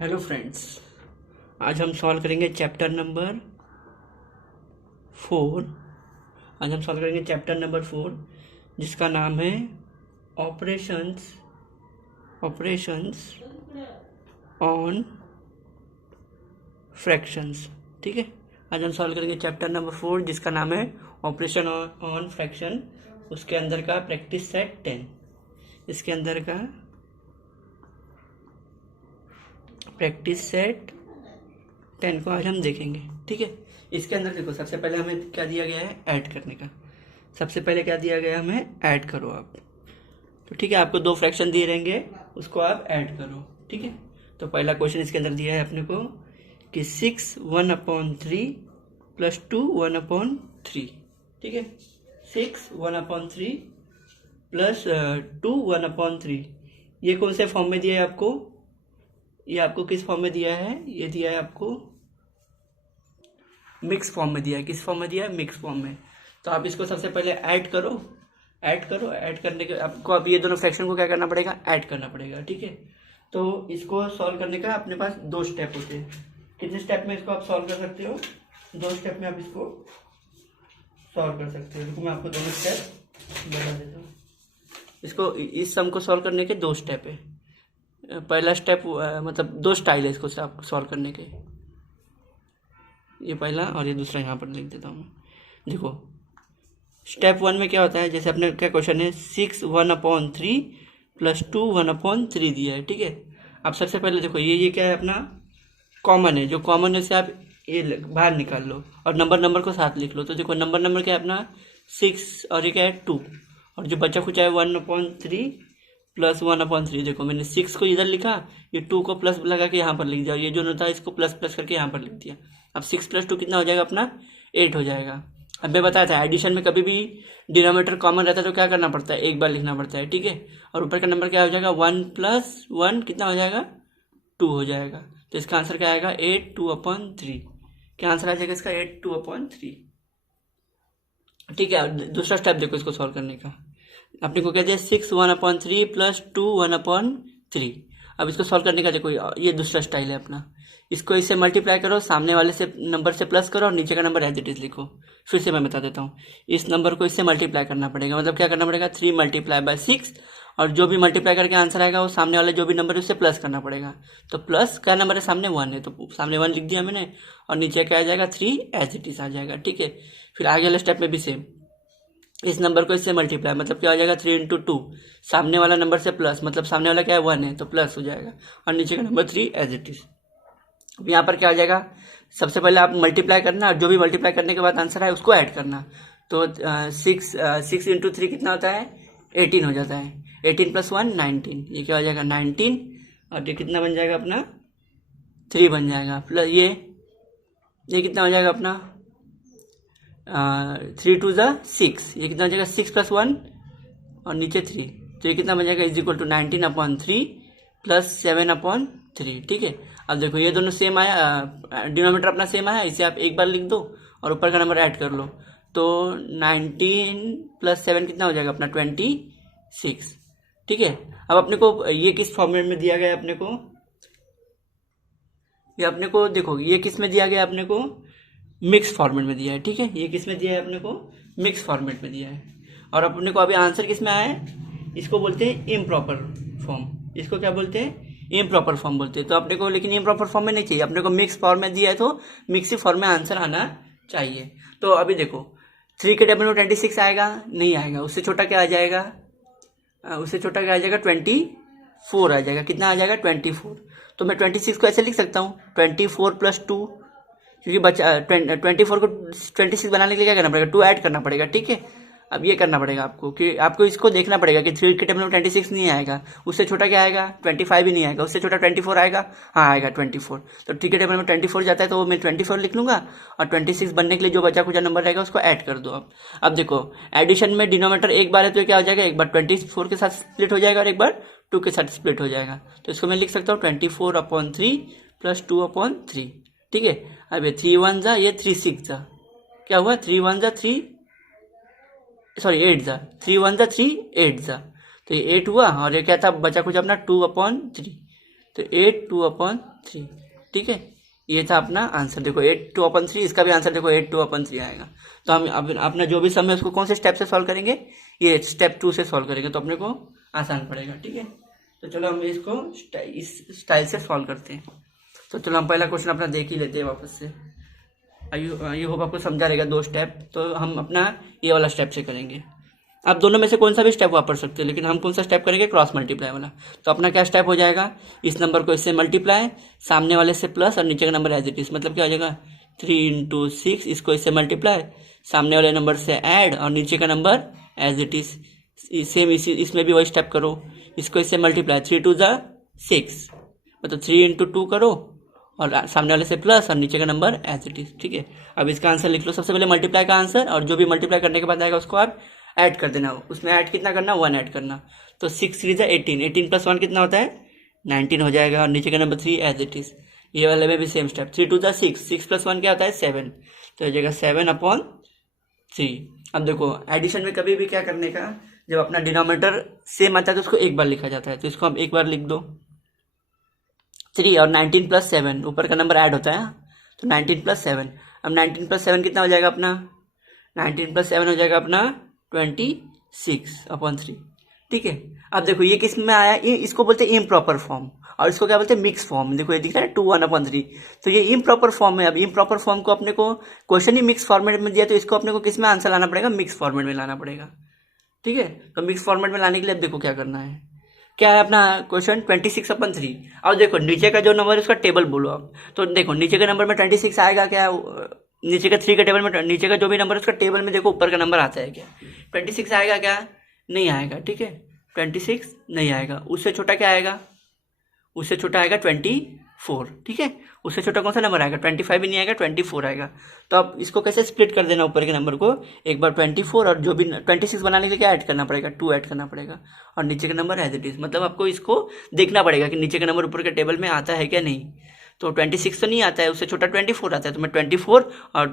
Hello friends, आज हम solve करेंगे चैप्टर नंबर 4। आज हम सॉल्व करेंगे चैप्टर नंबर 4 जिसका नाम है ऑपरेशंस ऑपरेशंस ऑन फ्रैक्शंस। ठीक है, आज हम सॉल्व करेंगे चैप्टर नंबर 4 जिसका नाम है ऑपरेशन ऑन फ्रैक्शन। उसके अंदर का प्रैक्टिस सेट 10, इसके अंदर का प्रैक्टिस सेट 10 को आज हम देखेंगे। ठीक है, इसके अंदर देखो, सबसे पहले हमें क्या दिया गया है, ऐड करने का। सबसे पहले क्या दिया गया है, हमें ऐड करो आप। तो ठीक है, आपको 2 फ्रैक्शन दिए रहेंगे, उसको आप ऐड करो। ठीक है, तो पहला क्वेश्चन इसके अंदर दिया है अपने को कि 6 1/3 प्लस 2 1/3। ठीक है, 6 1/3 प्लस 2 1/3, ये कौन से फॉर्म में दिया है आपको? ये आपको किस फॉर्म में दिया है? ये दिया है आपको मिक्स फॉर्म में दिया है। किस फॉर्म में दिया है? मिक्स फॉर्म में। तो आप इसको सबसे पहले ऐड करो। ऐड करने के आपको अब ये दोनों फ्रैक्शन को क्या करना पड़ेगा? ऐड करना पड़ेगा। ठीक है, तो इसको सॉल्व करने का अपने पास 2 स्टेप होते हैं। कितने स्टेप में इसको आप सॉल्व कर सकते हो? 2 स्टेप में आप इसको सॉल्व कर सकते हो। देखो, मैं आपको दोनों स्टेप बता देता हूँ। इसको, इस सम को सॉल्व करने के 2 स्टेप है। पहला स्टेप मतलब 2 स्टाइल है इसको आप सॉल्व करने के। ये पहला और ये दूसरा यहाँ पर लिख देता हूँ मैं। देखो, स्टेप 1 में क्या होता है, जैसे अपने क्या क्वेश्चन है 6 1/3 प्लस 2 1/3 दिया है। ठीक है, अब सबसे पहले देखो, ये क्या है अपना कॉमन है। जो कॉमन है से आप ये बाहर निकाल लो और नंबर को साथ लिख लो। तो देखो, नंबर क्या है अपना 6 और ये क्या है 2, और जो बचा खुचा है 1/3 प्लस 1/3। देखो, मैंने 6 को इधर लिखा, ये 2 को प्लस लगा के यहाँ पर लिख दिया, ये जो होता है इसको प्लस करके यहाँ पर लिख दिया। अब 6 + 2 कितना हो जाएगा अपना? 8 हो जाएगा। अब मैं बताया था एडिशन में कभी भी डिनोमिनेटर कॉमन रहता है तो क्या करना पड़ता है? एक बार लिखना पड़ता है। ठीक है, और ऊपर का नंबर क्या हो जाएगा? 1 + 1 कितना हो जाएगा? 2 हो जाएगा। तो इसका आंसर क्या आएगा? 8 2/3। क्या आंसर आ जाएगा इसका? 8 2/3। ठीक है, दूसरा स्टेप देखो इसको सॉल्व करने का। अपने को कहते हैं 6 1/3 प्लस 2 1/3। अब इसको सॉल्व करने का देखो, ये दूसरा स्टाइल है अपना। इसको इससे मल्टीप्लाई करो, सामने वाले से नंबर से प्लस करो और नीचे का नंबर एज इट इज लिखो। फिर से मैं बता देता हूँ, इस नंबर को इससे मल्टीप्लाई करना पड़ेगा। मतलब क्या करना पड़ेगा? 3 × 6, और जो भी मल्टीप्लाई करके आंसर आएगा वो सामने वाले जो भी नंबर है उससे प्लस करना पड़ेगा। तो प्लस का नंबर है सामने 1 है, तो सामने 1 लिख दिया मैंने, और नीचे क्या आ जाएगा? 3 एज इट इज आ जाएगा। ठीक है, फिर आगे वाले स्टेप में भी सेम, इस नंबर को इससे मल्टीप्लाई, मतलब क्या हो जाएगा? 3 × 2, सामने वाला नंबर से प्लस, मतलब सामने वाला क्या है? 1 है, तो प्लस हो जाएगा, और नीचे का नंबर 3 एज इट इज। अब यहाँ पर क्या हो जाएगा? सबसे पहले आप मल्टीप्लाई करना, और जो भी मल्टीप्लाई करने के बाद आंसर आए उसको ऐड करना। तो 6 × 3 कितना होता है? 18 हो जाता है। 18 + 1 19, ये क्या हो जाएगा? 19, और ये कितना बन जाएगा अपना? 3 बन जाएगा। प्लस ये कितना हो जाएगा अपना? 3 2 = 6, ये कितना हो जाएगा? 6 + 1 और नीचे 3, तो ये कितना बन जाएगा? = 19/3 प्लस 7/3। ठीक है, अब देखो ये दोनों सेम आया, डिनोमिनेटर अपना सेम आया, इसे आप एक बार लिख दो और ऊपर का नंबर ऐड कर लो। तो 19 + 7 कितना हो जाएगा अपना? 26। ठीक है, अब अपने को ये किस फॉर्मेट में दिया गया है? अपने को देखो, ये किस में दिया गया अपने को? मिक्स फॉर्मेट में दिया है। ठीक है, ये किस में दिया है अपने को? मिक्स फॉर्मेट में दिया है। और अपने को अभी आंसर किस में आया है? इसको बोलते हैं इम्प्रॉपर फॉर्म। इसको क्या बोलते हैं? इम्प्रॉपर फॉर्म बोलते हैं। तो अपने को लेकिन इम्प्रॉपर फॉर्म में नहीं चाहिए, अपने को मिक्स फॉर्म में दिया है तो मिक्स फॉर्म में आंसर आना चाहिए। तो अभी देखो, 3 के टेबल में 26 आएगा? नहीं आएगा। उससे छोटा क्या आ जाएगा? 24 आ जाएगा। कितना आ जाएगा? 24। तो मैं 26 को ऐसे लिख सकता हूँ, 24 + 2, क्योंकि बचा 24 को 26 बनाने के लिए क्या करना पड़ेगा? 2 ऐड करना पड़ेगा। ठीक है, अब ये करना पड़ेगा आपको कि आपको इसको देखना पड़ेगा कि 3 के टेबल में 26 नहीं आएगा। उससे छोटा क्या आएगा? 25 भी नहीं आएगा। उससे छोटा 24 आएगा? हाँ आएगा 24। तो 3 के टेबल में 24 जाता है तो मैं 24 लिख लूंगा, और 26 बनने के लिए जो बचा कुछ नंबर रहेगा उसको ऐड कर दो। अब देखो, एडिशन में डिनोमिनेटर एक बार है तो क्या हो जाएगा? एक बार 24 के साथ स्प्लिट हो जाएगा और एक बार 2 के साथ स्प्लिट हो जाएगा। तो इसको मैं लिख सकता हूँ 24/3 प्लस 2/3। ठीक है, अब ये 3 1 जा, ये 3 6 जा, क्या हुआ? 3 1 जा 3, सॉरी 8 जा, 3 1 जा 3 8 जा, तो ये 8 हुआ, और ये क्या था? बचा कुछ अपना 2/3, तो 8 2/3। 3। ठीक है, ये था अपना आंसर। देखो 8/2/3, इसका भी आंसर देखो 8/2/3 आएगा। तो हम अब अपना जो भी सम है उसको कौन से स्टेप से सॉल्व करेंगे, ये स्टेप 2 से सॉल्व करेंगे, तो अपने को आसान पड़ेगा। ठीक है, तो चलो हम इसको इस स्टाइल से सॉल्व करते हैं। तो चलो हम पहला क्वेश्चन अपना देख ही लेते हैं वापस से। आई होप आपको समझा रहेगा 2 स्टेप। तो हम अपना ये वाला स्टेप से करेंगे। आप दोनों में से कौन सा भी स्टेप वापर सकते हैं, लेकिन हम कौन सा स्टेप करेंगे, क्रॉस मल्टीप्लाई वाला। तो अपना क्या स्टेप हो जाएगा, इस नंबर को इससे मल्टीप्लाई, सामने वाले से प्लस और नीचे का नंबर एज इट इज, मतलब क्या हो जाएगा 3 × 6, इसको इससे मल्टीप्लाई, सामने वाले नंबर से ऐड और नीचे का number as it is. Same इसमें भी वही स्टेप करो, इसको इससे मल्टीप्लाई, 3 × 2 = 6, मतलब 3 × 2 करो और सामने वाले से प्लस और नीचे का नंबर एज इट इज। ठीक है, अब इसका आंसर लिख लो। सबसे पहले मल्टीप्लाई का आंसर, और जो भी मल्टीप्लाई करने के बाद आएगा उसको आप ऐड कर देना। उसमें ऐड कितना करना, 1 ऐड करना। तो 6 × 3 = 18, 18 + 1 कितना होता है, 19 हो जाएगा, और नीचे का नंबर 3 एज इट इज। ये वाले में भी सेम स्टेप, 3 × 2 = 6, 6 + 1 क्या होता है 7, तो हो जाएगा 7/3। अब देखो एडिशन में कभी भी क्या करने का, जब अपना डिनोमिनेटर सेम आता है तो उसको एक बार लिखा जाता है, तो इसको हम एक बार लिख दो। 3 और 19 + 7, ऊपर का नंबर ऐड होता है, तो 19 + 7। अब 19 + 7 कितना हो जाएगा अपना, 19 + 7 हो जाएगा अपना 26/3। ठीक है, अब देखो ये किस में आया, ये इसको बोलते हैं इम्प्रॉपर फॉर्म, और इसको क्या बोलते हैं मिक्स फॉर्म। देखो ये दिख रहा है 2/1/3, तो ये इम्प्रॉपर फॉर्म है। अब इम्प्रॉपर फॉर्म को अपने को क्वेश्चन ही मिक्स फॉर्मेट में दिया, तो इसको अपने को किस में आंसर लाना पड़ेगा, मिक्स फॉर्मेट में लाना पड़ेगा। ठीक है, तो मिक्स फॉर्मेट में लाने के लिए अब देखो क्या करना है, क्या है अपना क्वेश्चन 26/3। और देखो नीचे का जो नंबर है उसका टेबल बोलो आप। तो देखो नीचे के नंबर में 26 आएगा क्या, नीचे का 3 का टेबल में, नीचे का जो भी नंबर है उसका टेबल में देखो ऊपर का नंबर आता है क्या, 26 आएगा क्या, नहीं आएगा। ठीक है, 26 नहीं आएगा। उससे छोटा क्या आएगा, उससे छोटा आएगा 24। ठीक है, उससे छोटा कौन सा नंबर आएगा, 25 भी नहीं आएगा, 24 आएगा। तो अब इसको कैसे स्प्लिट कर देना, ऊपर के नंबर को एक बार 24, और जो भी 26 बनाने के लिए क्या ऐड करना पड़ेगा, 2 ऐड करना पड़ेगा, और नीचे का नंबर एज इट इज। मतलब आपको इसको देखना पड़ेगा कि नीचे का नंबर ऊपर के टेबल में आता है क्या नहीं। तो 26 तो नहीं आता है, उससे छोटा 24 आता है, तो मैं 24 और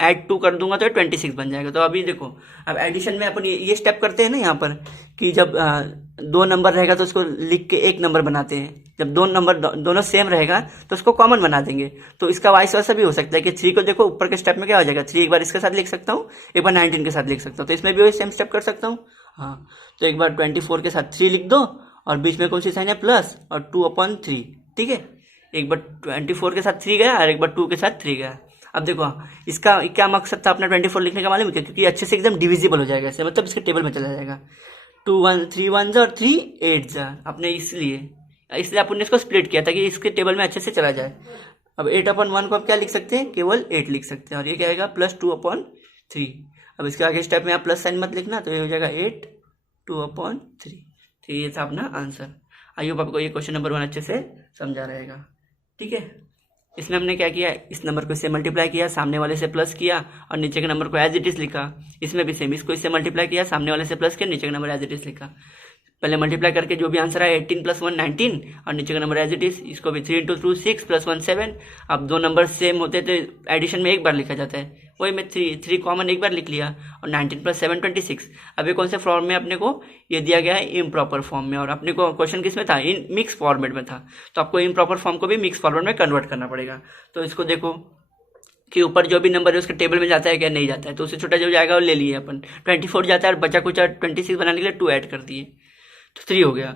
ऐड 2 कर दूंगा तो 26 बन जाएगा। तो अभी देखो, अब एडिशन में अपन ये स्टेप करते हैं ना यहाँ पर, कि जब 2 नंबर रहेगा तो उसको लिख के एक नंबर बनाते हैं, जब 2 नंबर दोनों सेम रहेगा तो उसको कॉमन बना देंगे। तो इसका वाइस वैसा भी हो सकता है कि 3 को देखो ऊपर के स्टेप में क्या हो जाएगा, 3 एक बार इसके साथ लिख सकता हूँ, एक बार 19 के साथ लिख सकता हूँ, तो इसमें भी वही सेम स्टेप कर सकता हूँ। हाँ, तो एक बार 24 के साथ 3 लिख दो, और बीच में कौन सी साइन है, प्लस, और 2/3। ठीक है, एक बार 24 के साथ 3 गया और एक बार 2 के साथ 3 गया। अब देखो इसका क्या मकसद था अपना 24 लिखने का, मालूम है क्या, क्योंकि अच्छे से एकदम डिविजिबल हो जाएगा ऐसे, मतलब इसके टेबल में चला जाएगा। 2 1 3 1 और 3 8 अपने, इसलिए अपन इसको स्प्लिट किया ताकि इसके टेबल में अच्छे से चला जाए। अब 8/1 को आप क्या लिख सकते हैं, केवल 8 लिख सकते हैं, और ये क्या आएगा +2/3। अब इसके आगे स्टेप में आप प्लस साइन मत लिखना, तो ये हो जाएगा 8 2/3। तो ये था अपना आंसर। आई होप आपको ये क्वेश्चन नंबर 1 अच्छे से समझा रहेगा। ठीक है, इसमें हमने क्या किया, इस नंबर को इससे मल्टीप्लाई किया, सामने वाले से प्लस किया, और नीचे के नंबर को एज इट इज लिखा। इसमें भी सेम, इसको इससे मल्टीप्लाई किया, सामने वाले से प्लस किया, नीचे का नंबर एज इट इज लिखा। पहले मल्टीप्लाई करके जो भी आंसर आया 18 + 1 19, और नीचे का नंबर एज इट इज। इसको भी 3 × 2 6 + 1 7। अब 2 नंबर सेम होते तो एडिशन में एक बार लिखा जाता है, वही मैं 3 कॉमन एक बार लिख लिया, और 19 + 7 26। अब ये कौन से फॉर्म में अपने को ये दिया गया है, इम्प्रॉपर फॉर्म में, और अपने को क्वेश्चन किस में था, इन मिक्स फॉर्मेट में था। तो आपको इम्प्रॉपर फॉर्म को भी मिक्स फॉर्मेट में कन्वर्ट करना पड़ेगा। तो इसको देखो कि ऊपर जो भी नंबर है उसके टेबल में जाता है क्या, नहीं जाता है, तो उससे छोटा जो जाएगा वो ले लिए अपन। 24 जाता है और बचा कुचा 26 बनाने के लिए 2 ऐड कर दिए, तो 3 हो गया।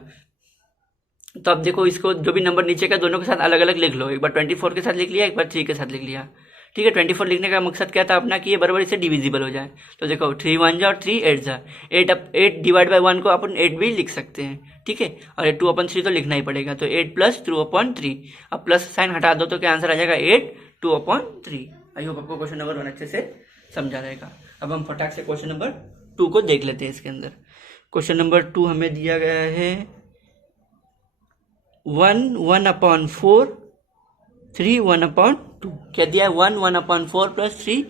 तो अब देखो इसको जो भी नंबर नीचे का दोनों के साथ अलग अलग लिख लो, एक बार 24 के साथ लिख लिया, एक बार 3 के साथ लिख लिया। ठीक है, 24 लिखने का मकसद क्या था अपना, कि ये बराबर इससे डिविजिबल हो जाए। तो देखो 3 1 और 3 8 8 डिवाइड बाई 1 को अपन 8 भी लिख सकते हैं। ठीक है, और 2/3 तो लिखना ही पड़ेगा, तो 8 + 2/3। अब प्लस साइन हटा दो तो क्या आंसर आ जाएगा, 8 2/3। आई होप आपको क्वेश्चन नंबर 1 अच्छे से समझा रहेगा। अब हम फटाक से क्वेश्चन नंबर 2 को देख लेते हैं। इसके अंदर क्वेश्चन नंबर 2 हमें दिया गया है 1 1/4 3 1/2। क्या दिया है, 1 1/4 + 3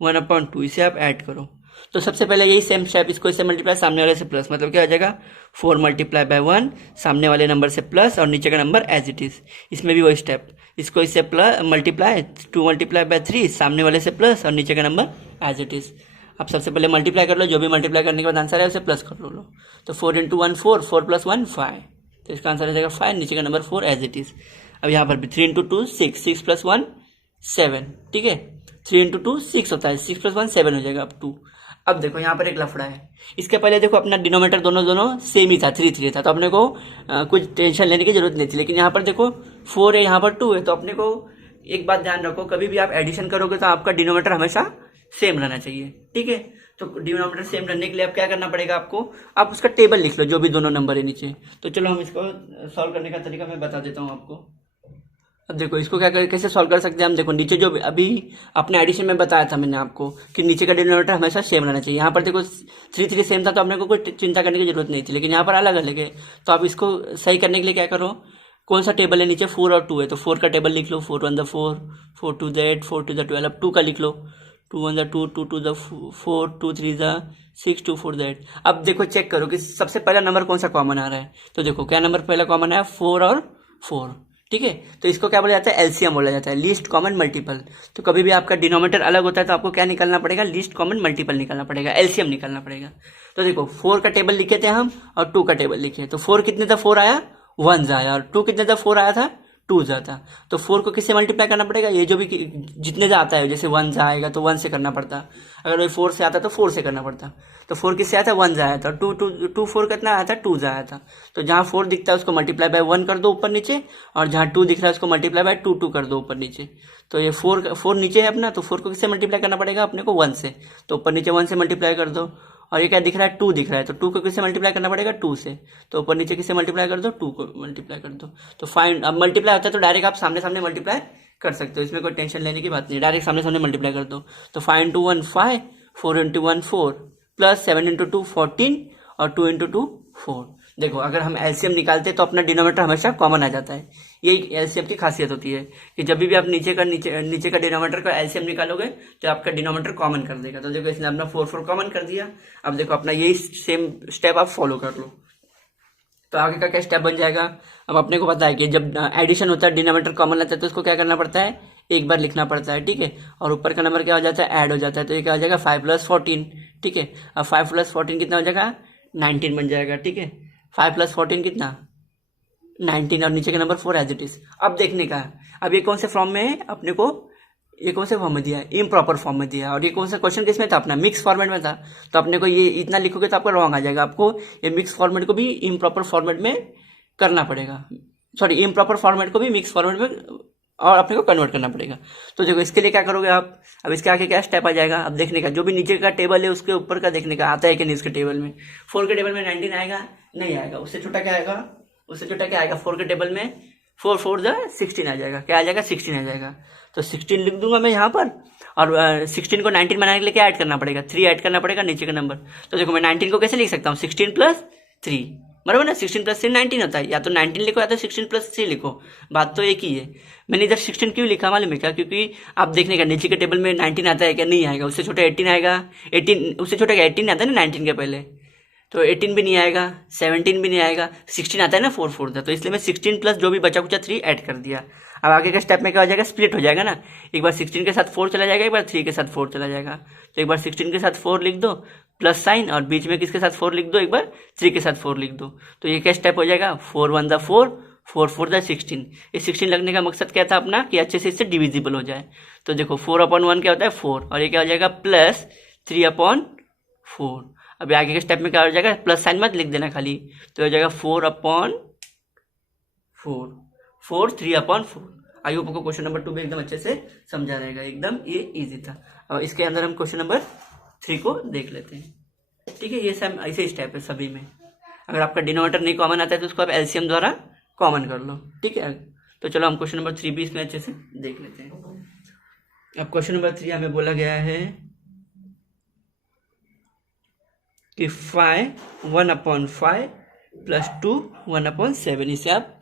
1/2। इसे आप ऐड करो। तो सबसे पहले यही सेम स्टेप, इसको इससे मल्टीप्लाई, सामने वाले से प्लस, मतलब क्या हो जाएगा 4 × 1, सामने वाले नंबर से प्लस और नीचे का नंबर एज इट इज। इसमें भी वही स्टेप, इसको इससे प्लस मल्टीप्लाई, 2 × 3, सामने वाले से प्लस और नीचे का नंबर एज इट इज। अब सबसे पहले मल्टीप्लाई कर लो, जो भी मल्टीप्लाई करने के बाद आंसर है उसे प्लस कर लो। तो 4 × 1 4, 4 + 1 5, तो इसका आंसर आ जाएगा 5, नीचे का नंबर 4 एज इट इज। अब यहाँ पर भी 3 इंटू 2 6, 6 प्लस 1 7, ठीक है। 3 इंटू 2 6 होता है, 6 प्लस 1 7 हो जाएगा, अब 2। अब देखो यहाँ पर एक लफड़ा है, इसके पहले देखो अपना डिनोमीटर दोनों दोनों सेम ही था, 3 3 था, तो अपने को कुछ टेंशन लेने की जरूरत नहीं थी। लेकिन यहाँ पर देखो 4 है, यहाँ पर 2 है, तो अपने को एक बात ध्यान रखो, कभी भी आप एडिशन करोगे तो आपका डिनोमीटर हमेशा सेम रहना चाहिए, ठीक है। तो डिनोमीटर सेम रहने के लिए अब क्या करना पड़ेगा आपको, आप उसका टेबल लिख लो जो भी दोनों नंबर है नीचे। तो चलो हम इसको सॉल्व करने का तरीका मैं बता देता हूँ आपको। अब देखो इसको कैसे सॉल्व कर सकते हैं हम। देखो नीचे जो अभी अपने एडिशन में बताया था मैंने आपको कि नीचे का डिनोमीटर हमेशा सेम रहना चाहिए। यहाँ पर देखो 3 3 सेम था तो अपने को कोई चिंता करने की जरूरत नहीं थी, लेकिन यहाँ पर अलग अलग है। तो आप इसको सही करने के लिए क्या करो, कौन सा टेबल है नीचे, 4 और 2 है, तो 4 का टेबल लिख लो, 4 1 4, 4 2 8, 4 2 12। अब 2 का लिख लो, 2 1 2, 2 2 4, 2 3 6, 2 4 8। अब देखो चेक करो कि सबसे पहला नंबर कौन सा कॉमन आ रहा है। तो देखो क्या नंबर पहला कॉमन है, 4 और 4, ठीक है। तो इसको क्या बोला जाता है, एलसीएम बोला जाता है, लीस्ट कॉमन मल्टीपल। तो कभी भी आपका डिनोमीटर अलग होता है तो आपको क्या निकालना पड़ेगा, लीस्ट कॉमन मल्टीपल निकालना पड़ेगा, एलसीएम निकालना पड़ेगा। तो देखो 4 का टेबल लिखे थे हम और 2 का टेबल लिखे, तो 4 कितने था, 4 आया, 1 आया, और 2 कितने था, 4 आया था, 2 था। तो 4 को किससे मल्टीप्लाई करना पड़ेगा, ये जो भी जितने से आता है, जैसे 1 आएगा तो 1 से करना पड़ता, अगर वही 4 से आता तो 4 से करना पड़ता। तो 4 किससे आया था, 1 आया था, 2 4 कितना आया था, 2 आया था। तो जहाँ 4 दिखता है उसको मल्टीप्लाई बाय 1 कर दो ऊपर नीचे, और जहाँ 2 दिख रहा है उसको मल्टीप्लाई बाय 2 कर दो ऊपर नीचे। तो ये 4 नीचे है अपना, तो 4 को किससे मल्टीप्लाई करना पड़ेगा अपने को, 1 से। तो ऊपर नीचे 1 से मल्टीप्लाई कर दो, और ये क्या दिख रहा है, 2 दिख रहा है, तो 2 को किससे मल्टीप्लाई करना पड़ेगा, 2 से। तो ऊपर नीचे किससे मल्टीप्लाई कर दो, 2 को मल्टीप्लाई कर दो। तो फाइंड, अब मल्टीप्लाई होता है तो डायरेक्ट आप सामने सामने मल्टीप्लाई कर सकते हो, इसमें कोई टेंशन लेने की बात नहीं, डायरेक्ट सामने सामने मल्टीप्लाई कर दो। तो 5 इंटू 1 5, 4 इंटू 1 4, प्लस 7 इंटू 2 14, और 2 इंटू 2 4। देखो अगर हम एलसीएम निकालते तो अपना डिनोमीटर हमेशा कॉमन आ जाता है। यही एलसीएम की खासियत होती है कि जब भी आप नीचे का डिनोमीटर का एलसीएम निकालोगे तो आपका डिनोमीटर कॉमन कर देगा। तो देखो इसने अपना 4 4 कॉमन कर दिया। अब देखो अपना यही सेम स्टेप आप फॉलो कर लो, तो आगे का क्या स्टेप बन जाएगा। अब अपने को पता है कि जब एडिशन होता है डिनोमीटर कॉमन आता है तो उसको क्या करना पड़ता है, एक बार लिखना पड़ता है, ठीक है। और ऊपर का नंबर क्या हो जाता है, ऐड हो जाता है। तो ये क्या हो जाएगा, 5 प्लस 14, ठीक है। अब 5 प्लस 14 कितना हो जाएगा, 19 बन जाएगा, ठीक है। 5 प्लस 14 कितना, 19, और नीचे का नंबर 4 एज इट इज। अब देखने का, अब ये कौन से फॉर्म में है अपने को, ये कौन से फॉर्म में दिया है, इम्प्रॉपर फॉर्म में दिया है। और ये कौन सा क्वेश्चन किस में था अपना, मिक्स फॉर्मेट में था। तो अपने को ये इतना लिखोगे तो आपका रॉन्ग आ जाएगा, आपको ये मिक्स फॉर्मेट को भी इम्प्रॉपर फॉर्मेट में करना पड़ेगा, सॉरी इम्प्रॉपर फॉर्मेट को भी मिक्स फॉर्मेट में और अपने को कन्वर्ट करना पड़ेगा। तो देखो इसके लिए क्या करोगे आप, अब इसके आगे क्या स्टेप आ जाएगा, अब देखने का जो भी नीचे का टेबल है उसके ऊपर का देखने का आता है कि नहीं इसके टेबल में। 4 के टेबल में 19 आएगा, नहीं आएगा। उससे छोटा क्या आएगा, उससे छोटा क्या आएगा, 4 के टेबल में 4 4 16 आ जाएगा, क्या आ जाएगा, 16 आ जाएगा। तो 16 लिख दूंगा मैं यहाँ पर, और 16 को 19 बनाने के लिए क्या ऐड करना पड़ेगा, 3 ऐड करना पड़ेगा नीचे का नंबर। तो देखो मैं 19 को कैसे लिख सकता हूँ, 16 प्लस 3, बराबर ना, 16 प्लस 3 19 होता है। या तो 19 लिखो या तो 16 प्लस 3 लिखो, बात तो एक ही है। मैंने इधर 16 क्यों लिखा मालूम है क्या, क्योंकि आप देखने का नीचे के टेबल में 19 आता है क्या, नहीं आएगा। उससे छोटा 18 आएगा, 18 उससे छोटा 18 आता है ना 19 के पहले, तो 18 भी नहीं आएगा, 17 भी नहीं आएगा, 16 आता है ना 4 4 था। तो इसलिए मैं 16 प्लस जो भी बचा कुचा 3 ऐड कर दिया। अब आगे के स्टेप में क्या हो जाएगा, स्प्लिट हो जाएगा ना, एक बार 16 के साथ 4 चला जाएगा, एक बार 3 के साथ 4 चला जाएगा। तो एक बार 16 के साथ 4 लिख दो प्लस साइन, और बीच में किसके साथ 4 लिख दो, एक बार 3 के साथ 4 लिख दो। तो ये क्या स्टेप हो जाएगा, 4 1 4, 4 4 16। ये 16 लगने का मकसद क्या था अपना, कि अच्छे से इससे डिविजिबल हो जाए। तो देखो 4/1 क्या होता है 4, और ये क्या हो जाएगा प्लस 3/4। अभी आगे के स्टेप में क्या हो जाएगा, प्लस साइन मत लिख देना खाली, तो हो जाएगा 4/4, 4 3/4। आई होप को क्वेश्चन नंबर 2 भी एकदम अच्छे से समझा रहेगा, एकदम ये इजी था। अब इसके अंदर हम क्वेश्चन नंबर 3 को देख लेते हैं, ठीक है। ये सब ऐसे स्टेप है सभी में। अगर आपका डिनोमीटर नहीं कॉमन आता है तो उसको आप एलसीएम द्वारा कॉमन कर लो, ठीक है। तो चलो हम क्वेश्चन नंबर 3 भी इसमें अच्छे से देख लेते हैं। अब क्वेश्चन नंबर 3 हमें बोला गया है कि 5 1/5 प्लस 2 1/7। इसे आप,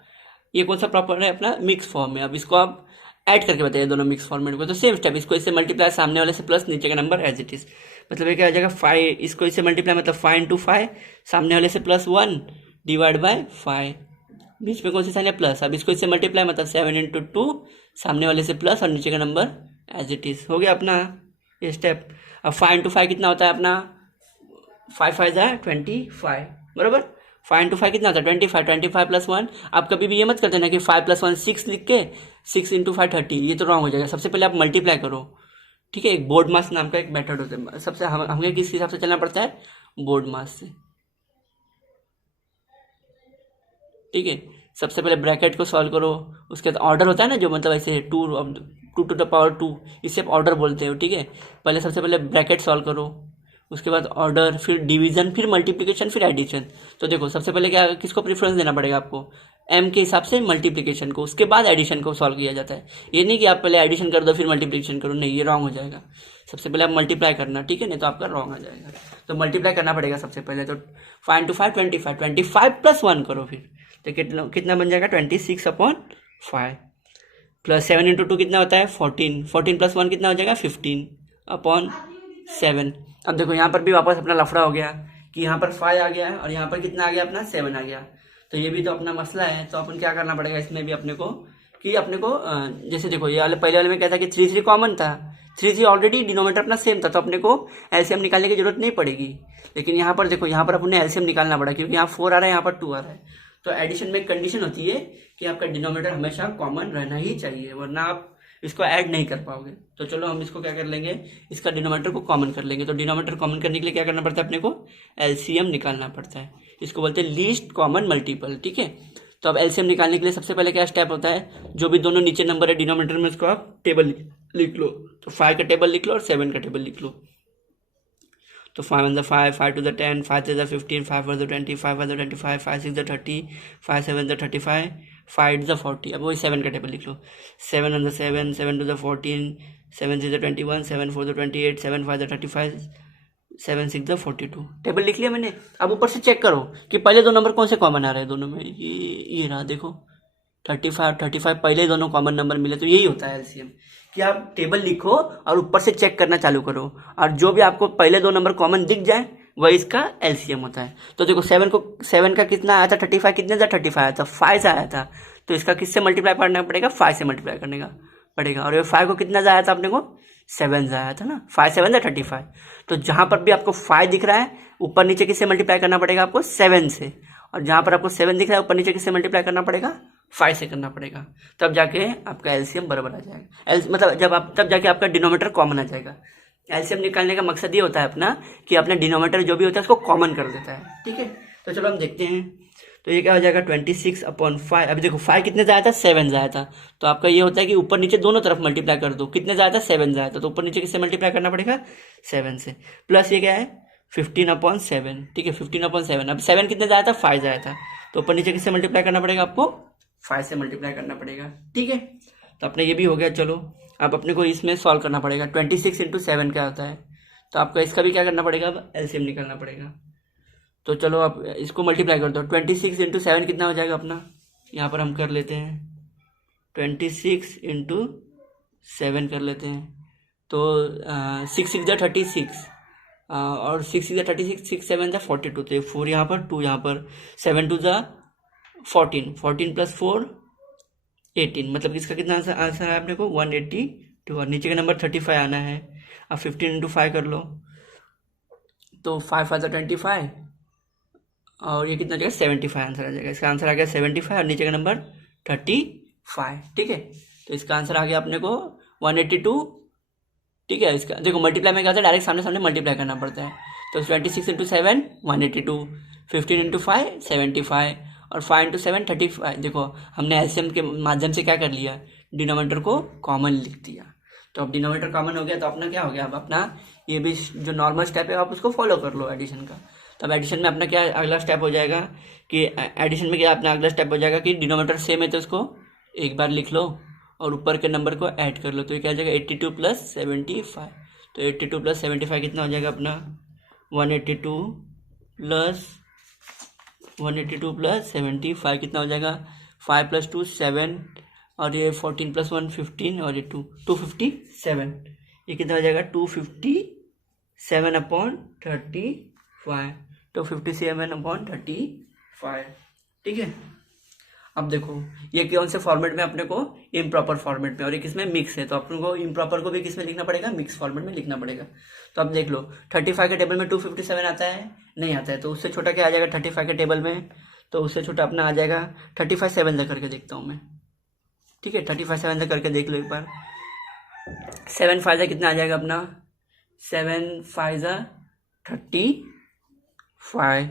ये कौन सा प्रॉपर है अपना, मिक्स फॉर्म में। अब इसको आप ऐड करके बताइए दोनों मिक्स फॉर्मेट को। तो सेम स्टेप, इसको इससे मल्टीप्लाई, सामने वाले से प्लस, नीचे का नंबर एज इट इज। मतलब ये क्या हो जाएगा 5, इसको इससे मल्टीप्लाई मतलब 5 इंटू 5, सामने वाले से प्लस 1 डिवाइड बाय 5, बीच में कौन सी साइन है प्लस। अब इसको इससे मल्टीप्लाई मतलब 7 इंटू 2, सामने वाले से प्लस और नीचे का नंबर एज इट इज। हो गया अपना ये स्टेप। अब 5 इंटू 5 कितना होता है अपना, 5 5 25, बराबर। 5 इंटू 5 कितना होता है 25, 25 प्लस 1। आप कभी भी ये मत करते ना कि 5 प्लस 1 6 लिख के 6 इंटू 5 30, ये तो रॉन्ग हो जाएगा। सबसे पहले आप मल्टीप्लाई करो, ठीक है। एक बोर्ड मास नाम का एक मेथड होता है, सबसे हमें किस हिसाब से चलना पड़ता है, बोर्ड मास से, ठीक है। सबसे पहले ब्रैकेट को सॉल्व करो, उसके बाद ऑर्डर होता है ना जो, मतलब ऐसे 2 टू द पावर 2, इसे आप ऑर्डर बोलते हो, ठीक है। पहले सबसे पहले ब्रैकेट सॉल्व करो, उसके बाद ऑर्डर, फिर डिवीजन, फिर मल्टीप्लिकेशन, फिर एडिशन। तो देखो सबसे पहले क्या, किसको प्रेफरेंस देना पड़ेगा आपको, एम के हिसाब से मल्टीप्लिकेशन को, उसके बाद एडिशन को सॉल्व किया जाता है। ये नहीं कि आप पहले एडिशन कर दो फिर मल्टीप्लिकेशन करो, नहीं, ये रॉन्ग हो जाएगा। सबसे पहले आप मल्टीप्लाई करना, ठीक है, नहीं तो आपका रॉन्ग आ जाएगा। तो मल्टीप्लाई करना पड़ेगा सबसे पहले। तो 5 इंटू 5 25, 25 प्लस 1 करो फिर, तो कितना बन जाएगा 26/5, प्लस 7 इंटू 2 कितना होता है 14, 14 प्लस 1 कितना हो जाएगा 15/7। अब देखो यहाँ पर भी वापस अपना लफड़ा हो गया कि यहाँ पर 5 आ गया है और यहाँ पर कितना आ गया अपना 7 आ गया। तो ये भी तो अपना मसला है। तो अपन क्या करना पड़ेगा इसमें भी अपने को, कि अपने को जैसे देखो ये वाले पहले वाले में क्या था कि 3 कॉमन था, 3 ऑलरेडी डिनोमिनेटर अपना सेम था, तो अपने को एलसीएम निकालने की जरूरत नहीं पड़ेगी। लेकिन यहाँ पर देखो, यहाँ पर अपने एलसीएम निकालना पड़ा, क्योंकि यहाँ 4 आ रहा है, यहाँ पर 2 आ रहा है। तो एडिशन में एक कंडीशन होती है कि आपका डिनोमिनेटर हमेशा कॉमन रहना ही चाहिए, वरना आप इसको ऐड नहीं कर पाओगे। तो चलो हम इसको क्या कर लेंगे, इसका डिनोमिनेटर को कॉमन कर लेंगे। तो डिनोमिनेटर कॉमन करने के लिए क्या करना पड़ता है अपने को, एलसीएम निकालना पड़ता है। इसको बोलते हैं लीस्ट कॉमन मल्टीपल, ठीक है। तो अब एलसीएम निकालने के लिए सबसे पहले क्या स्टेप होता है, जो भी दोनों नीचे नंबर है डिनोमिनेटर में, उसको आप टेबल लिख लो। तो 5 का टेबल लिख लो और 7 का टेबल लिख लो। तो 5 1 5, 5 2 10, 5 3 15, 5 4 20, 5 5 25, 5 6 30, 5 7 35, 5 8 40। अब वही 7 का टेबल लिख लो। 7 1 7, 7 2 14, 7 3 21, 7 4 28, 7 5 35, 7 6 42। टेबल लिख लिया मैंने। अब ऊपर से चेक करो कि पहले दो नंबर कौन से कॉमन आ रहे हैं दोनों में। ये रहा देखो 35 पहले दोनों कॉमन नंबर मिले। तो यही होता है एलसीएम, कि आप टेबल लिखो और ऊपर से चेक करना चालू करो, और जो भी आपको पहले दो नंबर कॉमन दिख जाए वही इसका एलसीएम होता है। तो देखो 7 का कितना आया था 35, कितने था 35 आया था, 5 से आया था। तो इसका किससे मल्टीप्लाई करना पड़ेगा, 5 से मल्टीप्लाई करने का पड़ेगा। और ये 5 को कितना आया था अपने को, 7 से आया था ना, 5 7 35। तो जहां पर भी आपको 5 दिख रहा है ऊपर नीचे किससे मल्टीप्लाई करना पड़ेगा आपको, 7 से। और जहां पर आपको 7 दिख रहा है ऊपर नीचे किससे मल्टीप्लाई करना पड़ेगा, 5 से करना पड़ेगा। तब जाके आपका एलसीएम बराबर आ जाएगा। मतलब जब आप तब जाके आपका डिनोमिनेटर कॉमन आ जाएगा। एलसीएम निकालने का मकसद ये होता है अपना कि अपना डिनोमिनेटर जो भी होता है उसको कॉमन कर देता है, ठीक है। तो चलो हम देखते हैं। तो ये क्या हो जाएगा 26/5। अभी देखो 5 कितने से आया था, 7 से आया था। तो आपका ये होता है कि ऊपर नीचे दोनों तरफ मल्टीप्लाई कर दो। कितने से आया था, 7 से आया था, तो ऊपर नीचे किससे मल्टीप्लाई करना पड़ेगा, 7 से। प्लस ये क्या है 15/7, ठीक है, 15/7। अब 7 कितने से आया था, 5 से आया था, तो ऊपर नीचे किससे मल्टीप्लाई करना पड़ेगा आपको, 5 से मल्टीप्लाई करना पड़ेगा, ठीक है। तो अपने ये भी हो गया। चलो अब अपने को इसमें सॉल्व करना पड़ेगा। 26 इंटू 7 क्या होता है, तो आपका इसका भी क्या करना पड़ेगा, अब एलसीएम निकालना पड़ेगा। तो चलो आप इसको मल्टीप्लाई कर दो। 26 इंटू 7 कितना हो जाएगा अपना, यहाँ पर हम कर लेते हैं 26 इंटू 7 कर लेते हैं। तो 6 6 36, और 6 6 36, 6 7 42। तो 4 यहाँ पर, 2 यहाँ पर, 7 2 14, 14 प्लस 4 18। मतलब इसका कितना आंसर है अपने को 182। और नीचे का नंबर 35 आना है। अब 15 इंटू 5 कर लो, तो 5 5 25, और ये कितना जाएगा 75 आंसर आ जाएगा। इसका आंसर आ गया 75 और नीचे का नंबर 35, ठीक है। तो इसका आंसर आ गया अपने को 182, ठीक है। इसका देखो मल्टीप्लाई में क्या होता है, डायरेक्ट सामने सामने मल्टीप्लाई करना पड़ता है। तो 26 इंटू 7 182, 15 इंटू 5 75, और 5 इंटू 7 35। देखो हमने एलसीएम के माध्यम से क्या कर लिया, डिनोमिनेटर को कॉमन लिख दिया। तो अब डिनोमिनेटर कॉमन हो गया तो अपना क्या हो गया, अब अपना ये भी जो नॉर्मल स्टेप है आप उसको फॉलो कर लो एडिशन का। तब एडिशन में अपना क्या अगला स्टेप हो जाएगा कि एडिशन में क्या अपना अगला स्टेप हो जाएगा कि डिनोमिनेटर सेम है तो उसको एक बार लिख लो और ऊपर के नंबर को ऐड कर लो। तो ये क्या हो जाएगा 82 प्लस 75। तो 82 प्लस 75 कितना हो जाएगा अपना 182 प्लस 75 कितना हो जाएगा 5 प्लस 2 7, और ये 14 प्लस 1 15, और ये 257। ये कितना हो जाएगा 257/35, 257/35, ठीक है। अब देखो ये कौन से फॉर्मेट में अपने को, इम्प्रॉपर फॉर्मेट में, और ये किसमें, मिक्स है, तो अपन को इम्प्रॉपर को भी किसमें लिखना पड़ेगा, मिक्स फॉर्मेट में लिखना पड़ेगा। तो अब देख लो 35 के टेबल में 257 आता है, नहीं आता है, तो उससे छोटा क्या आ जाएगा 35 के टेबल में, तो उससे छोटा अपना आ जाएगा 35 7 तक करके देखता हूँ मैं, ठीक है 35 7 तक करके देख लो एक बार। 7 5 कितना आ जाएगा अपना, 7 5 35,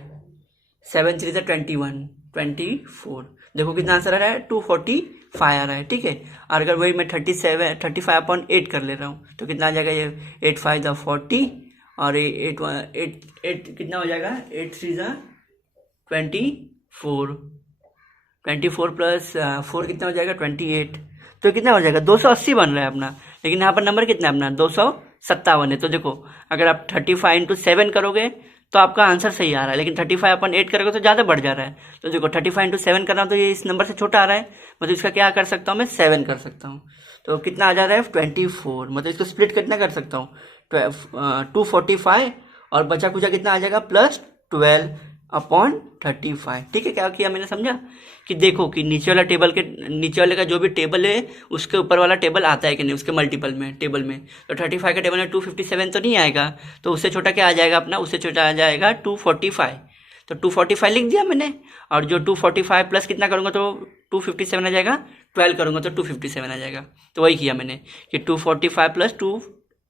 7 3 21 24, देखो कितना आंसर आ रहा है 245 आ रहा है, ठीक है। और अगर वही मैं 35/8 कर ले रहा हूँ तो कितना आ जाएगा, ये 8 5 40, और ये 8 कितना हो जाएगा, 8 3 24, 24 प्लस 4 कितना हो जाएगा 28, तो कितना हो जाएगा 280 बन रहा है अपना। लेकिन यहाँ पर नंबर कितना है अपना 257 है। तो देखो अगर आप 35 × 7 करोगे तो आपका आंसर सही आ रहा है, लेकिन 35/8 करोगे तो ज़्यादा बढ़ जा रहा है। तो देखो 35 × 7 कर रहा हूँ तो ये इस नंबर से छोटा आ रहा है, मतलब इसका क्या कर सकता हूँ मैं 7 कर सकता हूँ। तो कितना आ जा रहा है 24, मतलब इसको स्प्लिट कितना कर सकता हूँ 245, और बचा कुचा कितना आ जाएगा +12/35, ठीक है। क्या किया मैंने, समझा कि देखो कि नीचे वाले का जो भी टेबल है उसके ऊपर वाला टेबल आता है कि नहीं, उसके मल्टीपल में टेबल में। तो 35 के टेबल में 257 तो नहीं आएगा, तो उससे छोटा क्या आ जाएगा अपना, उससे छोटा आ जाएगा 245, तो 245 लिख दिया मैंने। और जो 245 प्लस कितना करूँगा तो 257 आ जाएगा, 12 करूँगा तो 257 आ जाएगा। तो वही किया मैंने कि 245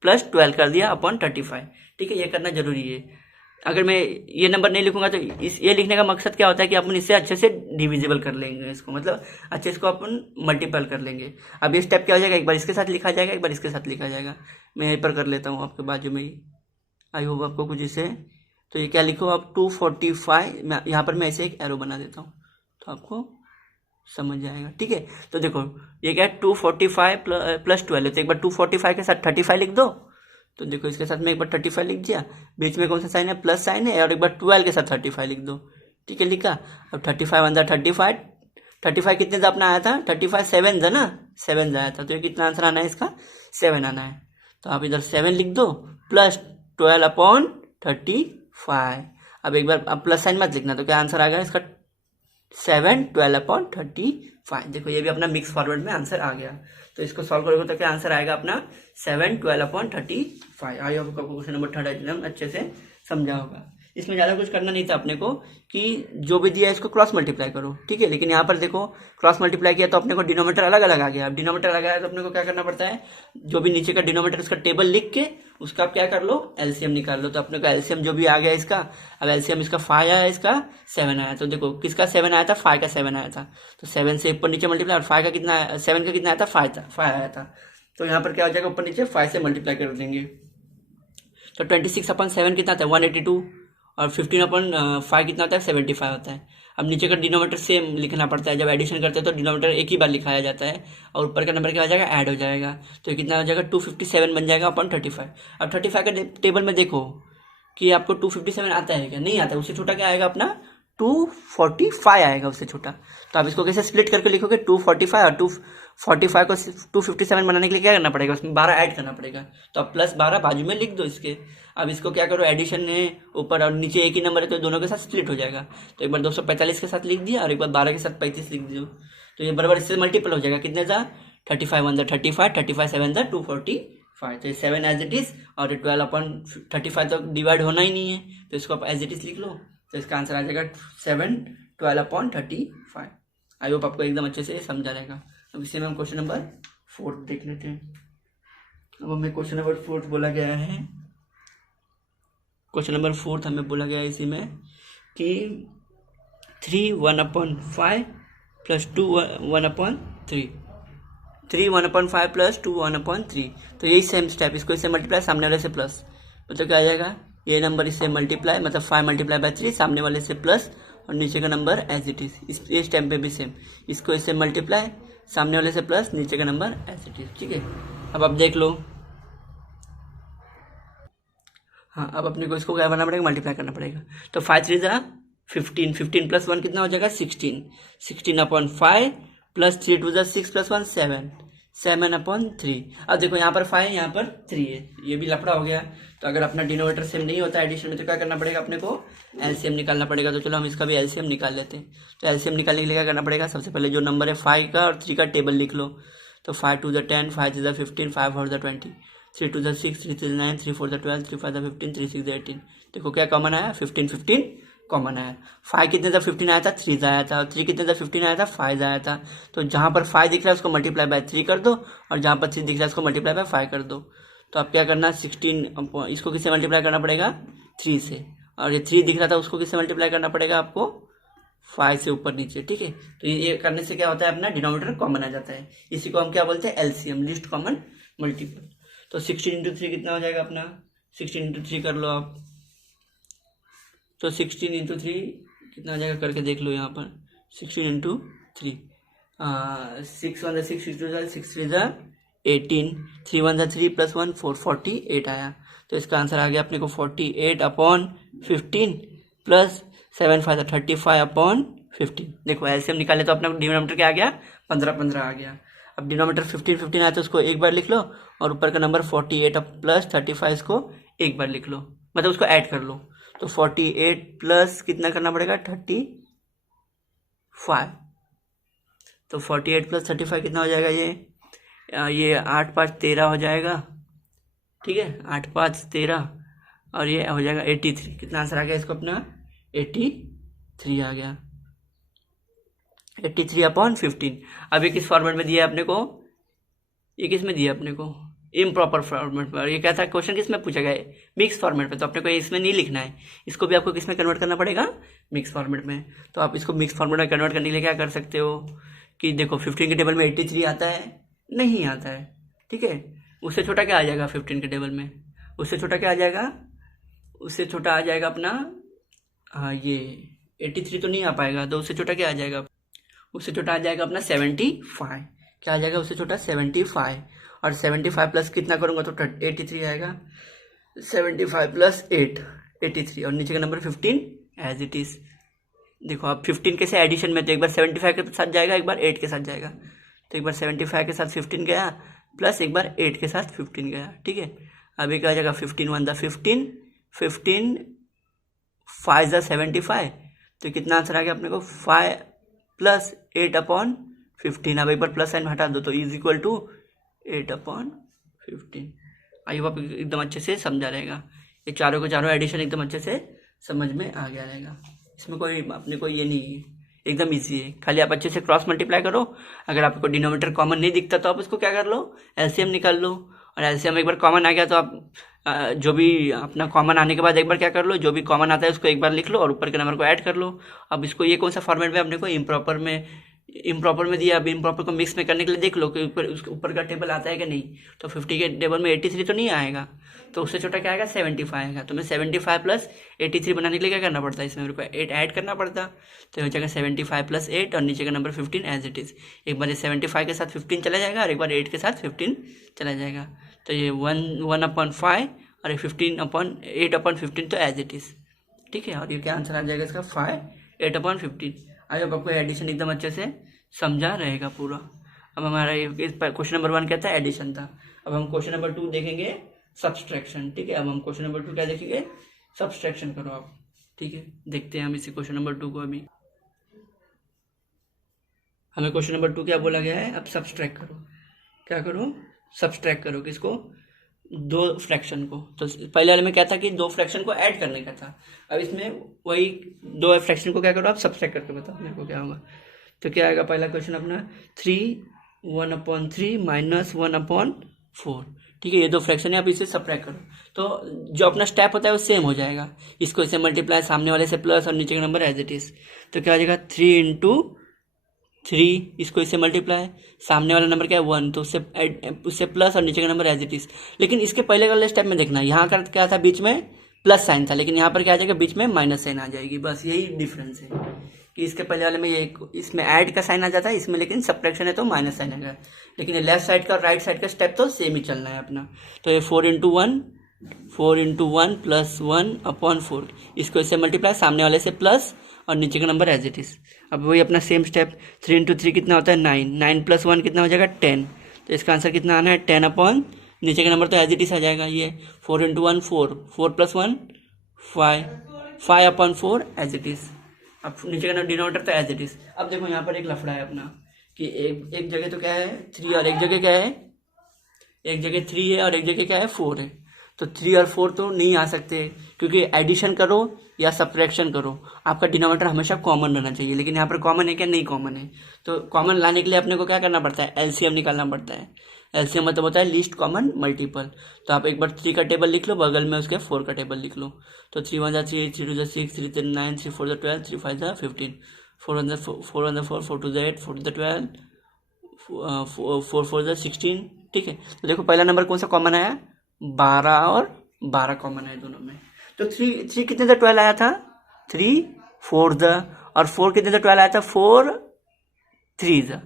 + 12 कर दिया अपॉन 35, ठीक है। ये करना जरूरी है। अगर मैं ये नंबर नहीं लिखूंगा तो ये लिखने का मकसद क्या होता है कि अपन इससे अच्छे से डिविजिबल कर लेंगे इसको, मतलब अच्छे इसको अपन मल्टीपल कर लेंगे। अब ये स्टेप क्या हो जाएगा, एक बार इसके साथ लिखा जाएगा, एक बार इसके साथ लिखा जाएगा। मैं यहीं पर कर लेता हूँ आपके बाजू में ही, आई होप आपको कुछ इसे। तो ये क्या लिखो आप 245, यहाँ पर मैं ऐसे एक एरो बना देता हूँ तो आपको समझ जाएगा, ठीक है। तो देखो ये क्या है 245 + 12, तो एक बार 245 के साथ 35 लिख दो। तो देखो इसके साथ में एक बार 35 लिख दिया, बीच में कौन सा साइन है, प्लस साइन है, और एक बार 12 के साथ 35 लिख दो, ठीक है, लिखा। अब 35 अंदर 35 कितने का अपना आया था 35 7 था ना, 7 आया था, तो ये कितना आंसर आना है इसका 7 आना है। तो आप इधर 7 लिख दो +12/35। अब एक बार अब प्लस साइन मत लिखना, तो क्या आंसर आ गया इसका 7 12/35। देखो ये भी अपना मिक्स फॉरवर्ड में आंसर आ गया। तो इसको सॉल्व करोगे तो क्या आंसर आएगा अपना 7 12/35। आई होप आपको क्वेश्चन नंबर 3 एकदम अच्छे से समझा होगा। इसमें ज़्यादा कुछ करना नहीं था अपने को कि जो भी दिया है इसको क्रॉस मल्टीप्लाई करो, ठीक है। लेकिन यहाँ पर देखो क्रॉस मल्टीप्लाई किया तो अपने को डिनोमीटर अलग अलग आ गया। अब डिनोमीटर अलग आया तो अपने को क्या करना पड़ता है, जो भी नीचे का डिनोमीटर उसका टेबल लिख के उसका आप क्या कर लो, एलसीएम निकाल लो। तो अपने को एलसीएम जो भी आ गया इसका, अब एलसीएम इसका 5 आया, इसका 7 आया। तो देखो किसका 7 आया था, 5 का 7 आया था। तो 7 से ऊपर नीचे मल्टीप्लाई, और 5 का कितना, 7 का कितना आया था 5 आया था। तो यहाँ पर क्या हो जाएगा, ऊपर नीचे 5 से मल्टीप्लाई कर देंगे। तो 26/7 कितना आता है 182, और 15/5 कितना होता है 75 होता है। अब नीचे का डिनोमीटर सेम लिखना पड़ता है, जब एडिशन करते हैं तो डिनोमीटर एक ही बार लिखाया जाता है, और ऊपर का नंबर क्या हो जाएगा, ऐड हो जाएगा। तो कितना हो जाएगा 257 बन जाएगा अपॉन 35। अब 35 के टेबल में देखो कि आपको 257 आता है क्या, नहीं आता है, उससे छोटा क्या आएगा अपना 245 आएगा, उससे छोटा। तो आप इसको कैसे स्प्लिट करके लिखोगे 245, और 245 को 257 बनाने के लिए क्या करना पड़ेगा, उसमें 12 ऐड करना पड़ेगा। तो आप +12 बाजू में लिख दो इसके। अब इसको क्या करो, एडिशन है ऊपर और नीचे एक ही नंबर है तो दोनों के साथ स्प्लिट हो जाएगा। तो एक बार 245 के साथ लिख दिया और एक बार 12 के साथ 35 लिख दिया, तो ये बराबर इससे मल्टीपल हो जाएगा। कितने था 35 1 35, 35 7 245। तो 7 एज इट इज, और 12/35 तो डिवाइड होना ही नहीं है, तो इसको आप एज इट इज लिख लो। तो इसका आंसर आ जाएगा 7 12/35। आई होप आपको एकदम अच्छे से समझा रहेगा। अब इसे में हम क्वेश्चन नंबर 4 देख लेते हैं। अब हमें क्वेश्चन नंबर 4 बोला गया है, क्वेश्चन नंबर 4 हमें बोला गया है इसी में कि 3 1/5 + 2 1/3, 3 1/5 + 2 1/3। तो यही सेम स्टेप, इसको इससे मल्टीप्लाई, सामने वाले से प्लस, मतलब क्या आ जाएगा, ये नंबर इससे मल्टीप्लाई, मतलब 5 × 3, सामने वाले से प्लस, और नीचे का नंबर एज इट इज। इस स्टेप पे भी सेम, इसको इससे मल्टीप्लाई, सामने वाले से प्लस, नीचे का नंबर एज इट इज, ठीक है। अब आप देख लो, हाँ अब अपने को इसको क्या करना पड़ेगा, मल्टीप्लाई करना पड़ेगा। तो 5 3 15, 15 + 1 कितना हो जाएगा 16, 16/5 + 3 2 6 + 1 7, 7/3। अब देखो यहाँ पर 5 यहाँ पर 3 है, ये भी लफड़ा हो गया। तो अगर अपना डिनोमिनेटर सेम नहीं होता एडिशन में तो क्या करना पड़ेगा अपने को, एलसीएम निकालना पड़ेगा। तो चलो हम इसका भी एलसीएम निकाल लेते हैं। तो एलसीएम निकालने के लिए क्या करना पड़ेगा, सबसे पहले जो नंबर है 5 का और 3 का टेबल लिख लो। तो 5 2 10, 5 3 15, 5 4 20, 3 2 6, 3 3 9, 3 4 12, 3 5 15, 3 6 18। देखो क्या कॉमन आया, 15 15 कॉमन आया। 5 कितने था 15 आया था, 3 आया था। और 3 कितने था 15 आया था, 5 आया था। तो जहाँ पर 5 दिख रहा है उसको मल्टीप्लाई बाय 3 कर दो, और जहाँ पर 3 दिख रहा है उसको मल्टीप्लाई बाय 5 कर दो। तो आप क्या करना, 16 इसको किससे मल्टीप्लाई करना पड़ेगा, 3 से। और ये 3 दिख रहा था उसको किससे मल्टीप्लाई करना पड़ेगा आपको, 5 से ऊपर नीचे, ठीक है। तो ये करने से क्या होता है, अपना डिनोमिनेटर कॉमन आ जाता है। इसी को हम क्या बोलते हैं, एलसीएम, लीस्ट कॉमन मल्टीपल। तो 16 इंटू 3 कितना हो जाएगा अपना, 16 इंटू 3 कर लो आप। तो 16 इंटू 3 कितना हो जाएगा करके देख लो यहाँ पर, 16 इंटू 3, 6 1 6, 6 2 6 3 18, 3 1 3 प्लस 1 4, 48 आया। तो इसका आंसर आ गया अपने को 48/15 प्लस 7 5 35/15। देखो एलसीएम निकाले तो अपना डिनोमिनेटर क्या आ गया, 15 15 आ गया। अब डिनोमिनेटर 15 15 आया तो उसको एक बार लिख लो, और ऊपर का नंबर 48 प्लस 35 इसको एक बार लिख लो, मतलब उसको ऐड कर लो। तो 48 प्लस कितना करना पड़ेगा, 35। तो 48 प्लस 35 कितना हो जाएगा, ये 8 5 13 हो जाएगा, ठीक है, 8 5 13, और ये हो जाएगा 83। कितना आंसर आ गया इसको अपना, 83 आ गया, 83/15। अब ये किस फॉर्मेट में दिया है अपने को, ये किस में दिया अपने को, इम्प्रॉपर फॉर्मेट में। और ये क्या था क्वेश्चन, किस में पूछा गया है, मिक्स फॉर्मेट में। तो अपने को इसमें नहीं लिखना है, इसको भी आपको किस में कन्वर्ट करना पड़ेगा, मिक्स फॉर्मेट में। तो आप इसको मिक्स फॉर्मेट में कन्वर्ट करने के लिए क्या कर सकते हो कि देखो 15 के टेबल में 83 आता है, नहीं आता है, ठीक है। उससे छोटा क्या आ जाएगा 15 के टेबल में, उससे छोटा क्या आ जाएगा, उससे छोटा आ जाएगा अपना, हाँ ये 83 तो नहीं आ पाएगा। तो उससे छोटा क्या आ जाएगा, उससे छोटा आ जाएगा अपना 75। क्या आ जाएगा उससे छोटा, 75। और 75 प्लस कितना करूंगा तो 83 आएगा, 75 प्लस 8 83, और नीचे का नंबर 15 एज इट इज। देखो अब 15 कैसे एडिशन में, तो एक बार 75 के साथ जाएगा, एक बार 8 के साथ जाएगा। तो एक बार 75 के साथ 15 गया, प्लस एक बार 8 के साथ 15 गया, ठीक है। अभी क्या आ जाएगा, 15 1 15, 15 5 75। तो कितना आंसर आ गया अपने को, 5 प्लस 8/15। अब एक बार प्लस साइन हटा दो तो is equal to 8/15। I hope एकदम अच्छे से समझा रहेगा, ये चारों के चारों एडिशन एकदम अच्छे से समझ में आ गया रहेगा। इसमें कोई अपने को ये नहीं है, एकदम इजी है। खाली आप अच्छे से क्रॉस मल्टीप्लाई करो। अगर आपको डिनोमिनेटर कॉमन नहीं दिखता तो आप इसको क्या कर लो, एलसीएम निकाल लो। और एलसीएम एक बार कॉमन आ गया तो आप जो भी अपना कॉमन आने के बाद एक बार क्या कर लो, जो भी कॉमन आता है उसको एक बार लिख लो और ऊपर के नंबर को ऐड कर लो। अब इसको ये कौन सा फॉर्मेट में अपने को, इम्प्रॉपर में दिया। अब इम्प्रॉपर को मिक्स में करने के लिए देख लो कि ऊपर का टेबल आता है कि नहीं। तो 50 के टेबल में 83 तो नहीं आएगा, तो उससे छोटा क्या आएगा, 75 आएगा। तो मैं 75 प्लस 83 बनाने के लिए क्या करना पड़ता है, इसमें मेरे को 8 ऐड करना पड़ता। तो हो जाएगा 75 प्लस 8 और नीचे का नंबर 15 एज इट इज़। एक बार ये 75 के साथ 15 चला जाएगा और एक बार 8 के साथ 15 चला जाएगा। तो ये 1/5 और 8/15 तो एज इट इज़, ठीक है। और ये क्या आंसर आ जाएगा इसका, 8/15। आई होप आपको एडिशन एकदम अच्छे से समझा रहेगा पूरा। अब हमारा ये क्वेश्चन नंबर 1 क्या था, एडिशन था। अब हम क्वेश्चन नंबर 2 देखेंगे, सब्सट्रैक्शन, ठीक है। अब हम क्वेश्चन नंबर 2 क्या देखेंगे, सब्सट्रैक्शन करो आप, ठीक है। देखते हैं हम इसी क्वेश्चन नंबर 2 को। अभी हमें क्वेश्चन नंबर 2 क्या बोला गया है, अब सब्सट्रैक्ट करो। क्या करो, सब्सट्रैक्ट करो किसको, 2 फ्रैक्शन को। तो पहले वाले में क्या था कि 2 फ्रैक्शन को ऐड करने का था। अब इसमें वही 2 फ्रैक्शन को क्या करो आप, सब्सट्रैक्ट करके बताओ मेरे को क्या होगा। तो क्या आएगा पहला क्वेश्चन अपना, 3 1/3 माइनस 1/4, ठीक है। ये 2 फ्रैक्शन है, आप इसे सब्ट्रैक्ट करो। तो जो अपना स्टेप होता है वो सेम हो जाएगा। इसको इसे मल्टीप्लाई, सामने वाले से प्लस और नीचे का नंबर एज इट इज। तो क्या हो जाएगा, 3 × 3, इसको इससे मल्टीप्लाई, सामने वाला नंबर क्या है 1, तो उससे प्लस और नीचे का नंबर एज इट इज। लेकिन इसके पहले वाले स्टेप में देखना, यहाँ का क्या था, बीच में प्लस साइन था, लेकिन यहाँ पर क्या आ जाएगा, बीच में माइनस साइन आ जाएगी। बस यही डिफरेंस है कि इसके पहले वाले में ये इसमें ऐड का साइन आ जाता है, इसमें लेकिन सब्ट्रैक्शन है तो माइनस साइन आएगा। लेकिन ये लेफ्ट साइड का और राइट साइड का स्टेप तो सेम ही चलना है अपना। तो ये 4 × 1 प्लस 1/4, इसको इससे मल्टीप्लाई, सामने वाले से प्लस और नीचे का नंबर एज इट इज। अब वही अपना सेम स्टेप, 3 × 3 कितना होता है, 9 प्लस 1 कितना हो जाएगा, 10। तो इसका आंसर कितना आना है 10 अपॉन, नीचे का नंबर तो एज इट इज आ जाएगा, ये 4 × 1 4, 4 + 1 5, 5 अपॉन 4 एज इट इज। अब नीचे का नंबर डिनोमिनेटर तो एज इट इज। अब देखो यहाँ पर एक लफड़ा है अपना कि एक जगह तो क्या है 3 और एक जगह क्या है, एक जगह 3 है और एक जगह क्या है 4 है। तो 3 और 4 तो नहीं आ सकते, क्योंकि एडिशन करो या सब्ट्रैक्शन करो आपका डिनोमिनेटर हमेशा कॉमन रहना चाहिए। लेकिन यहाँ पर कॉमन है क्या, नहीं कॉमन है। तो कॉमन लाने के लिए अपने को क्या करना पड़ता है, एलसीएम निकालना पड़ता है। एलसीएम मतलब होता है लीस्ट कॉमन मल्टीपल। तो आप एक बार 3 का टेबल लिख लो, बगल में उसके 4 का टेबल लिख लो। तो 3 × 1 = 3, 3 × 2 = 6, 3 × 3 = 9, 3 × 4 = 12, 3 × 5 = 15, 4 × 4 4 × 2 = 8, 4 × 12, 4 × 4 = 16। ठीक है, तो देखो पहला नंबर कौन सा कॉमन आया, 12 और 12 कॉमन है दोनों में। तो 3 कितने से 12 आया था, 3 4 और 4 कितने से 12 आया था, 4 3।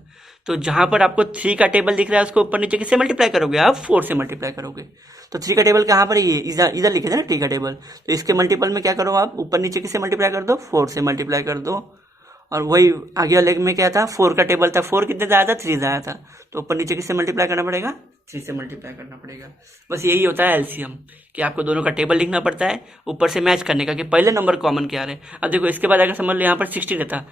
तो जहां पर आपको 3 का टेबल दिख रहा है उसको ऊपर नीचे किससे मल्टीप्लाई करोगे आप, 4 से मल्टीप्लाई करोगे। तो 3 का टेबल कहाँ पर है, ये इधर लिखे थे ना 3 का टेबल। तो इसके मल्टीपल में क्या करो आप, ऊपर नीचे किससे मल्टीप्लाई कर दो, 4 से मल्टीप्लाई कर दो। और वही आगे वाले में क्या था, 4 का टेबल था, 4 कितने से आया था, 3 से आया था। तो ऊपर नीचे किससे मल्टीप्लाई करना पड़ेगा, 3 से मल्टीप्लाई करना पड़ेगा। बस यही होता है एलसीएम, कि आपको दोनों का टेबल लिखना पड़ता है ऊपर से मैच करने का कि पहले नंबर कॉमन क्या रहे। अब देखो इसके बाद अगर समझ लो यहाँ पर 16 रहता,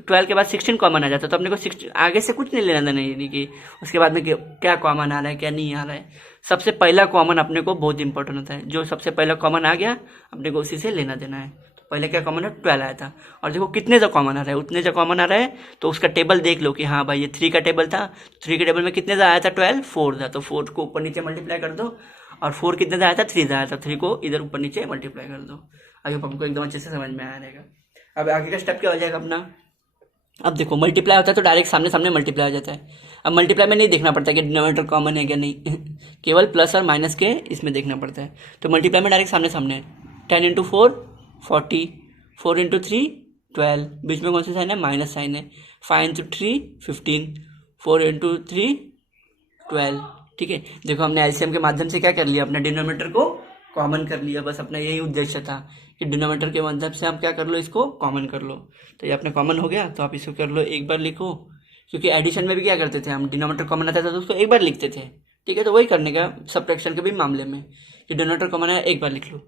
12 के बाद 16 कॉमन आ जाता, तो अपने को 16 आगे से कुछ नहीं लेना देना, यानी कि उसके बाद में क्या कॉमन आ रहा है क्या नहीं आ रहा है। सबसे पहला कॉमन अपने को बहुत इंपॉर्टेंट होता है, जो सबसे पहला कॉमन आ गया अपने को उसी से लेना देना है। तो पहले क्या कॉमन है, 12 आया था, और देखो कितने से कॉमन आ रहा है, उतने से कॉमन आ रहा है। तो उसका टेबल देख लो कि हाँ भाई ये 3 का टेबल था, 3 के टेबल में कितने से आया था, 12 4 था। तो 4 को ऊपर नीचे मल्टीप्लाई कर दो, और 4 कितने से आया था, 3 से आया था, 3 को इधर ऊपर नीचे मल्टीप्लाई कर दो। आगे हमको एकदम अच्छे से समझ में आ रहेगा। अब आगे का स्टेप क्या हो जाएगा अपना, अब देखो मल्टीप्लाई होता है तो डायरेक्ट सामने सामने मल्टीप्लाई हो जाता है। अब मल्टीप्लाई में नहीं देखना पड़ता कि डिनोमिनेटर कॉमन है क्या नहीं केवल प्लस और माइनस के इसमें देखना पड़ता है। तो मल्टीप्लाई में डायरेक्ट सामने सामने 10 × 4 40, 4 × 3 12, बीच में कौन सा साइन है, माइनस साइन है। 5 × 3 15, 4 × 3 12। ठीक है, देखो हमने एलसीएम के माध्यम से क्या कर लिया, अपने डिनोमिनेटर को कॉमन कर लिया। बस अपना यही उद्देश्य था कि डिनोमिनेटर के माध्यम से आप क्या कर लो, इसको कॉमन कर लो। तो ये अपने कॉमन हो गया, तो आप इसको कर लो, एक बार लिखो, क्योंकि एडिशन में भी क्या करते थे हम, डिनोमिनेटर कॉमन आता था तो उसको एक बार लिखते थे। ठीक है, तो वही करने का सब्ट्रैक्शन के भी मामले में कि डिनोमिनेटर कॉमन है एक बार लिख लो।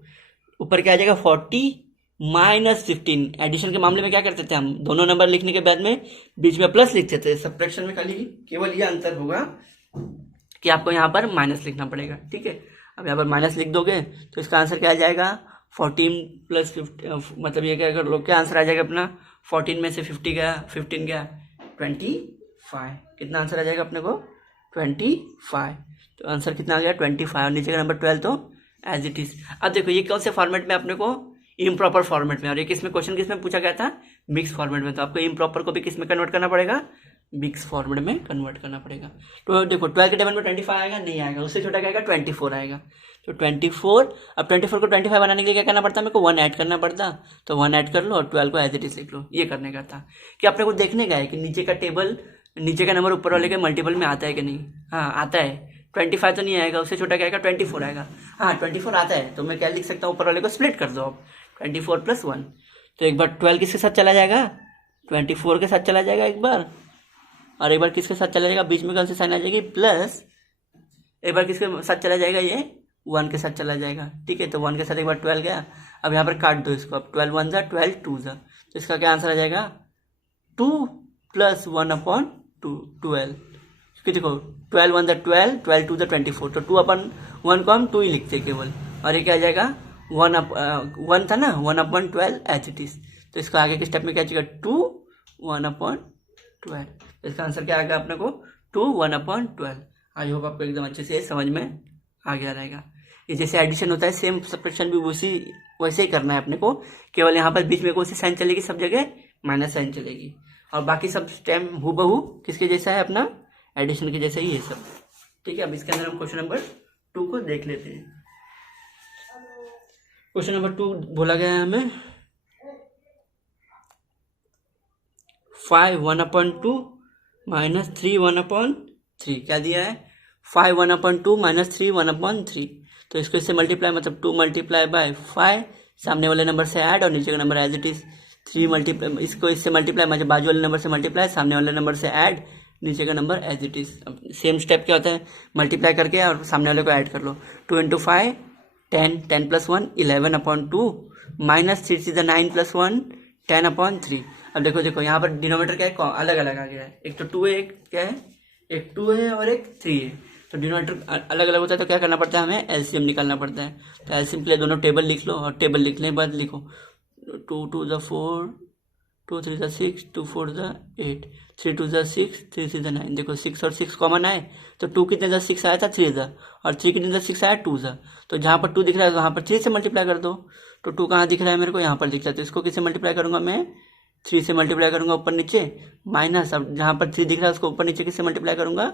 ऊपर क्या आ जाएगा 40 - 15। एडिशन के मामले में क्या करते थे हम, दोनों नंबर लिखने के बाद में बीच में प्लस लिखते थे। सब्ट्रैक्शन में खाली केवल ये अंतर होगा कि आपको यहाँ पर माइनस लिखना पड़ेगा। ठीक है, अब यहाँ पर माइनस लिख दोगे तो इसका आंसर क्या आ जाएगा, 14 + 50, मतलब ये क्या कर लो, क्या आंसर आ जाएगा अपना, 14 में से 50 गया, 15 गया 25। कितना आंसर आ जाएगा अपने को, 25। तो आंसर कितना आ गया 25, और नीचे का नंबर 12 तो एज इट इज। अब देखो ये कौन से फॉर्मेट में अपने को, इम्प्रॉपर फॉर्मेट में, और ये किसमें क्वेश्चन किसमें पूछा गया था, मिक्स फॉर्मेट में। तो आपको इम्प्रॉपर को भी किस में कन्वर्ट करना पड़ेगा, मिक्स फॉर्मेट में कन्वर्ट करना पड़ेगा। तो देखो 12 के टेबल में 25 आएगा, नहीं आएगा, उससे छोटा क्या आएगा 24 आएगा। तो 24, अब 24 को 25 बनाने के लिए क्या करना पड़ता है, मेरे को 1 ऐड करना पड़ता। तो 1 ऐड कर लो और 12 को एज इट इज लिख लो। ये करने का था कि अपने को देखने का है कि नीचे का टेबल, नीचे का नंबर ऊपर वाले के मल्टीपल में आता है कि नहीं। हाँ आता है, 25 तो नहीं आएगा, उससे छोटा क्या आएगा 24 आएगा। हाँ 24 आता है, तो मैं क्या लिख सकता हूँ, ऊपर वाले को स्प्लिट कर दो आप, 24 + 1। तो एक बार 12 किसके साथ चला जाएगा, 24 के साथ चला जाएगा एक बार, और एक बार किसके साथ चला जाएगा, बीच में कौन सी साइन आ जाएगी, प्लस। एक बार किसके साथ चला जाएगा, ये 1 के साथ चला जाएगा। ठीक है, तो 1 के साथ एक बार 12 गया। अब यहाँ पर काट दो इसको, अब 12 × 1 = 12, 2 = तो इसका क्या आंसर आ जाएगा, 2 + 1/2 12। क्योंकि देखो 12 × 1 = 12, 12 × 2 = 24। तो 2/1 को हम 2 ही लिखते केवल, और ये क्या आ जाएगा 1 था ना, 1/12 एज इट इज। तो इसका आगे के स्टेप में क्या चाहिए, 2 1/12। इसका आंसर क्या आ गया अपने को, 2 1/12। आई होप आपको एकदम अच्छे से समझ में आ गया रहेगा। ये जैसे एडिशन होता है सेम सब्ट्रैक्शन भी वैसे ही करना है अपने को, केवल यहाँ पर बीच में कौन सी साइन चलेगी, सब जगह माइनस साइन चलेगी, और बाकी सब स्टेप हूबहू किसके जैसा है, अपना एडिशन के जैसा ही है सब। ठीक है, अब इसके अंदर हम क्वेश्चन नंबर 2 को देख लेते हैं। क्वेश्चन नंबर 2 बोला गया है हमें 5 1/2 - 3 1/3। क्या दिया है, 5 1/2 - 3 1/3। तो इसको इससे मल्टीप्लाई, मतलब 2 × 5, सामने वाले नंबर से ऐड और नीचे का number as it is. 3 multiply, इसको इससे मल्टीप्लाई, मतलब बाजू वाले नंबर से मल्टीप्लाई, सामने वाले नंबर से ऐड, नीचे का number as it is. Same step क्या होता है, मल्टीप्लाई करके और सामने वाले को ऐड कर लो। 2 इंटू 5 10, 10 प्लस 1 11/2 माइनस 3 से 9 प्लस 1 10/3। अब देखो देखो यहाँ पर डिनोमीटर क्या है, अलग अलग आ गया है, एक तो 2 है, एक क्या है, एक 2 है और एक 3 है। तो डिनोमीटर अलग अलग होता है तो क्या करना पड़ता है, हमें एलसीएम निकालना पड़ता है। तो एलसीएम के लिए दोनों टेबल लिख लो और टेबल लिखने के बाद लिखो 2 2 ज़ा 4, 2 3 ज़ा 6, 2 4 ज़ा 8, 3 2 ज़ा 6, 3 3 ज़ा 9। देखो 6 और 6 कॉमन आए तो 2 कितने ज़ा 6 आया था 3 ज़ा, और 3 कितने ज़ा 6 आया 2 ज़ा। तो जहाँ पर 2 दिख रहा है वहाँ पर 3 से मल्टीप्लाई कर दो। तो 2 कहाँ दिख रहा है मेरे को, यहाँ पर दिख रहा है। तो इसको किससे मल्टीप्लाई करूँगा मैं, 3 से मल्टीप्लाई करूँगा ऊपर नीचे, माइनस अब जहाँ पर 3 दिख रहा है उसको ऊपर नीचे किससे मल्टीप्लाई करूँगा,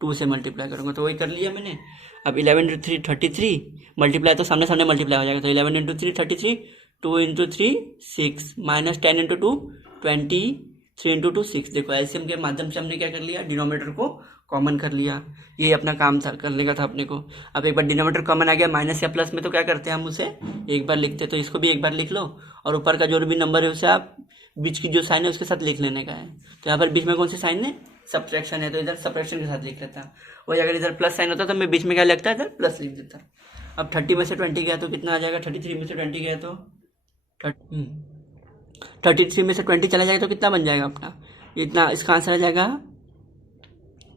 2 से मल्टीप्लाई करूँगा। तो वही कर लिया मैंने। अब 11 इंटू 3 33, मल्टीप्लाई तो सामने सामने मल्टीप्लाई हो जाएगा। तो 11 into 3 33, 2 into 3 6, minus 10 into 2 20, 3 into 2 6। देखो एलसीएम के माध्यम से हमने क्या कर लिया, डिनोमीटर को कॉमन कर लिया। यही अपना काम था, करने का था अपने को। अब एक बार डिनोमीटर कॉमन आ गया माइनस या प्लस में तो क्या करते हैं हम उसे एक बार लिखते हैं। तो इसको भी एक बार लिख लो और ऊपर का जो भी नंबर है उसे आप बीच की जो साइन है उसके साथ लिख लेने का है। तो यहाँ पर बीच में कौन सी साइन है, सब्ट्रैक्शन है, तो इधर सब्ट्रैक्शन के साथ लिख लेता। वही अगर इधर प्लस साइन होता तो मैं बीच में क्या लिखता, इधर प्लस लिख देता। अब 30 में से 20 गया तो कितना आ जाएगा, 33 में से 20 गया तो 33 में से 20 चला जाएगा तो कितना बन जाएगा अपना, इतना। इसका आंसर आ जाएगा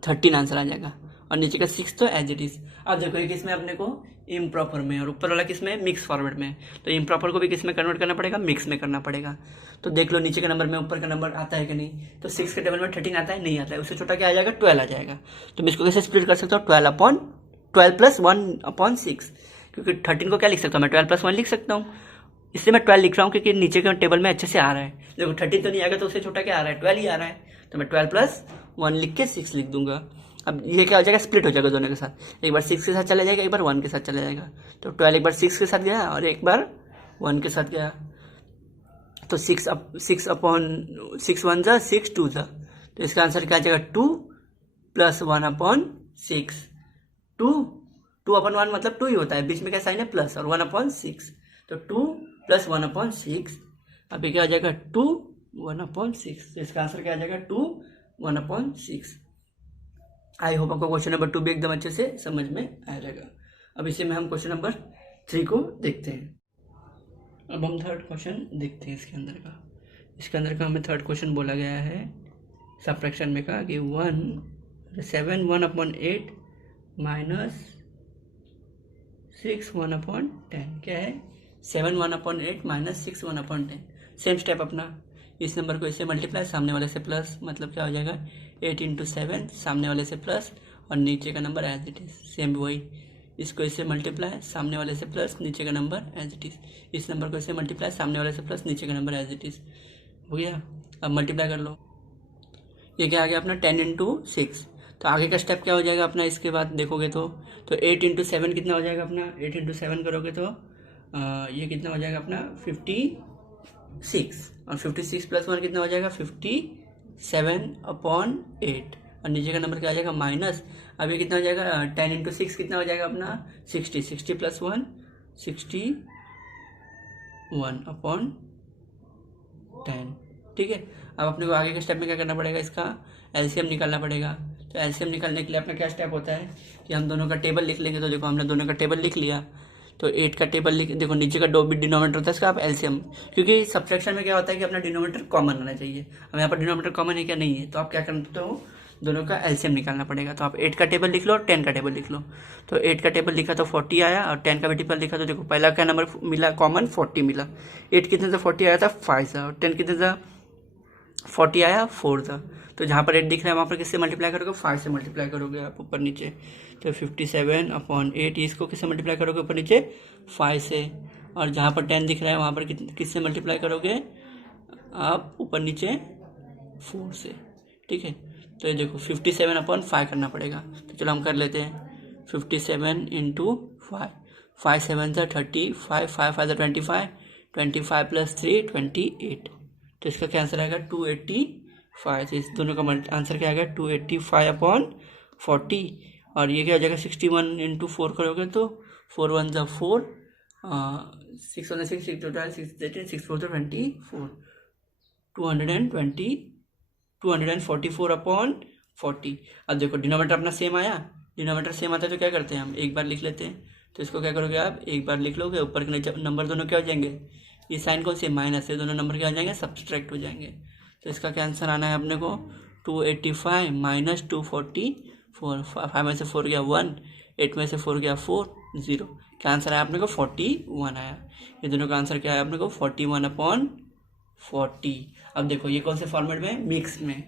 13 आंसर आ जाएगा। और नीचे का 6 तो एज इट इज। अब देखो ये किसमें अपने को इम्प्रॉपर में, और ऊपर वाला किसमें मिक्स फॉरवर्ड में। तो इम्प्रॉपर को भी किसमें कन्वर्ट करना पड़ेगा, मिक्स में करना पड़ेगा। तो देख लो नीचे का नंबर में ऊपर का नंबर आता है कि नहीं। तो 6 के टेबल में 13 आता है, नहीं आता है। उससे छोटा क्या आ जाएगा, 12 आ जाएगा। तो मैं इसको कैसे स्प्लिट कर सकता हूँ, 12 प्लस 1/6। क्योंकि 13 को क्या लिख सकता हूँ मैं, 12 प्लस 1 लिख सकता हूँ। इसलिए मैं 12 लिख रहा हूँ क्योंकि नीचे के टेबल में अच्छे से आ रहा है। देखो 13 तो नहीं आएगा तो उससे छोटा क्या आ रहा है, 12 ही आ रहा है। तो मैं 12 प्लस 1 लिख के 6 लिख दूंगा। अब ये क्या हो जाएगा, स्प्लिट हो जाएगा दोनों के साथ। एक बार 6 के साथ चला जाएगा, एक बार 1 के साथ चला जाएगा। तो 12 एक बार 6 के साथ गया और एक बार 1 के साथ गया। तो 6 1 जा 6 2 जा। तो इसका आंसर क्या आ जाएगा, 2 प्लस 1/6। 2/1 मतलब 2 ही होता है, बीच में क्या साइन है, प्लस, और 1/6। तो 2 प्लस 1/6। अभी क्या आ जाएगा, 2 1/6। तो इसका आंसर क्या आ जाएगा, 2 1/6। आई होप आपको क्वेश्चन नंबर 2 भी एकदम अच्छे से समझ में आ जाएगा। अब इसी में हम क्वेश्चन नंबर 3 को देखते हैं। अब हम थर्ड क्वेश्चन देखते हैं इसके अंदर का हमें थर्ड क्वेश्चन बोला गया है सब्ट्रैक्शन में का कि 7 1/8 माइनस 6 1/10 क्या है, 7 1/8 माइनस 6 1/10। सेम स्टेप अपना, इस नंबर को इससे मल्टीप्लाई, सामने वाले से प्लस, मतलब क्या हो जाएगा 8 इंटू 7, सामने वाले से प्लस और नीचे का number as it is. Same वही, इसको इससे मल्टीप्लाई, सामने वाले से प्लस, नीचे का नंबर एज इट इज। इस नंबर को इससे मल्टीप्लाई, सामने वाले से प्लस, नीचे का नंबर एज इट इज। हो गया। अब मल्टीप्लाई कर लो, ये क्या आ गया अपना 10 इंटू 6। तो आगे का स्टेप क्या हो जाएगा अपना, इसके बाद देखोगे तो 8 इंटू 7 कितना हो जाएगा अपना, 8 इंटू 7 करोगे तो ये कितना हो जाएगा अपना 56, और 56 प्लस 1 कितना हो जाएगा 57/8, और नीचे का नंबर क्या आ जाएगा माइनस। अब ये कितना हो जाएगा 10 इंटू 6 कितना हो जाएगा अपना 60, 60 प्लस 1 61/10। ठीक है। अब अपने को आगे के स्टेप में क्या करना पड़ेगा, इसका एलसीएम निकालना पड़ेगा। तो एलसीएम निकालने के लिए अपना क्या स्टेप होता है कि हम दोनों का टेबल लिख लेंगे। तो देखो हमने दोनों का टेबल लिख लिया। तो 8 का टेबल लिख, देखो नीचे का डिनोमीटर होता है इसका, आप एलसीएम, क्योंकि सब्ट्रैक्शन में क्या होता है कि अपना डिनोमीटर कॉमन होना चाहिए। अब यहाँ पर डिनोमीटर कॉमन है क्या, नहीं है, तो आप क्या करते हो, दोनों का एलसीएम निकालना पड़ेगा। तो आप 8 का टेबल लिख लो और 10 का टेबल लिख लो। तो 8 का टेबल लिखा तो 40 आया, और 10 का भी टेबल लिखा तो देखो पहला का नंबर मिला कॉमन, 40 मिला। 8 कितने से 40 आया था 5 था, और 10 कितने था 40 आया 4 था। तो जहाँ पर 8 दिख रहा है वहाँ पर किससे मल्टीप्लाई करोगे, 5 से मल्टीप्लाई करोगे आप ऊपर नीचे। तो 57/8 इसको किससे मल्टीप्लाई करोगे, ऊपर नीचे 5 से। और जहाँ पर 10 दिख रहा है वहाँ पर किससे मल्टीप्लाई करोगे आप, ऊपर नीचे 4 से। ठीक है। तो ये देखो 57/5 करना पड़ेगा। तो चलो हम कर लेते हैं 57 इंटू 5, 5 7 था 30, 5 5 5 25, 25 प्लस 3 28। तो इसका क्या आंसर आएगा 285। इस दोनों का आंसर क्या आएगा 285/40। और ये क्या हो जाएगा 61 इंटू 4 करोगे तो 4 1 जा 4, 6 1 6 6 2 12 6 18 6 4 24, 244/4 40। अब देखो डिनोमीटर अपना सेम आया, डिनोमीटर सेम आता है तो क्या करते हैं हम एक बार लिख लेते हैं। तो इसको क्या करोगे आप एक बार लिख लोगे, ऊपर के नीचे नंबर दोनों क्या हो जाएंगे, ये साइन कौन सी माइनस है, दोनों नंबर क्या हो जाएंगे सब्सट्रैक्ट हो जाएंगे। तो इसका क्या आंसर आना है अपने को 285 माइनस 244, 5 में से 4 गया 1, 8 में से 4 गया 4, 0। क्या आंसर आया अपने को 41 आया। ये दोनों का आंसर क्या आया अपने को 41/40। अब देखो ये कौन से फॉर्मेट में, मिक्स में,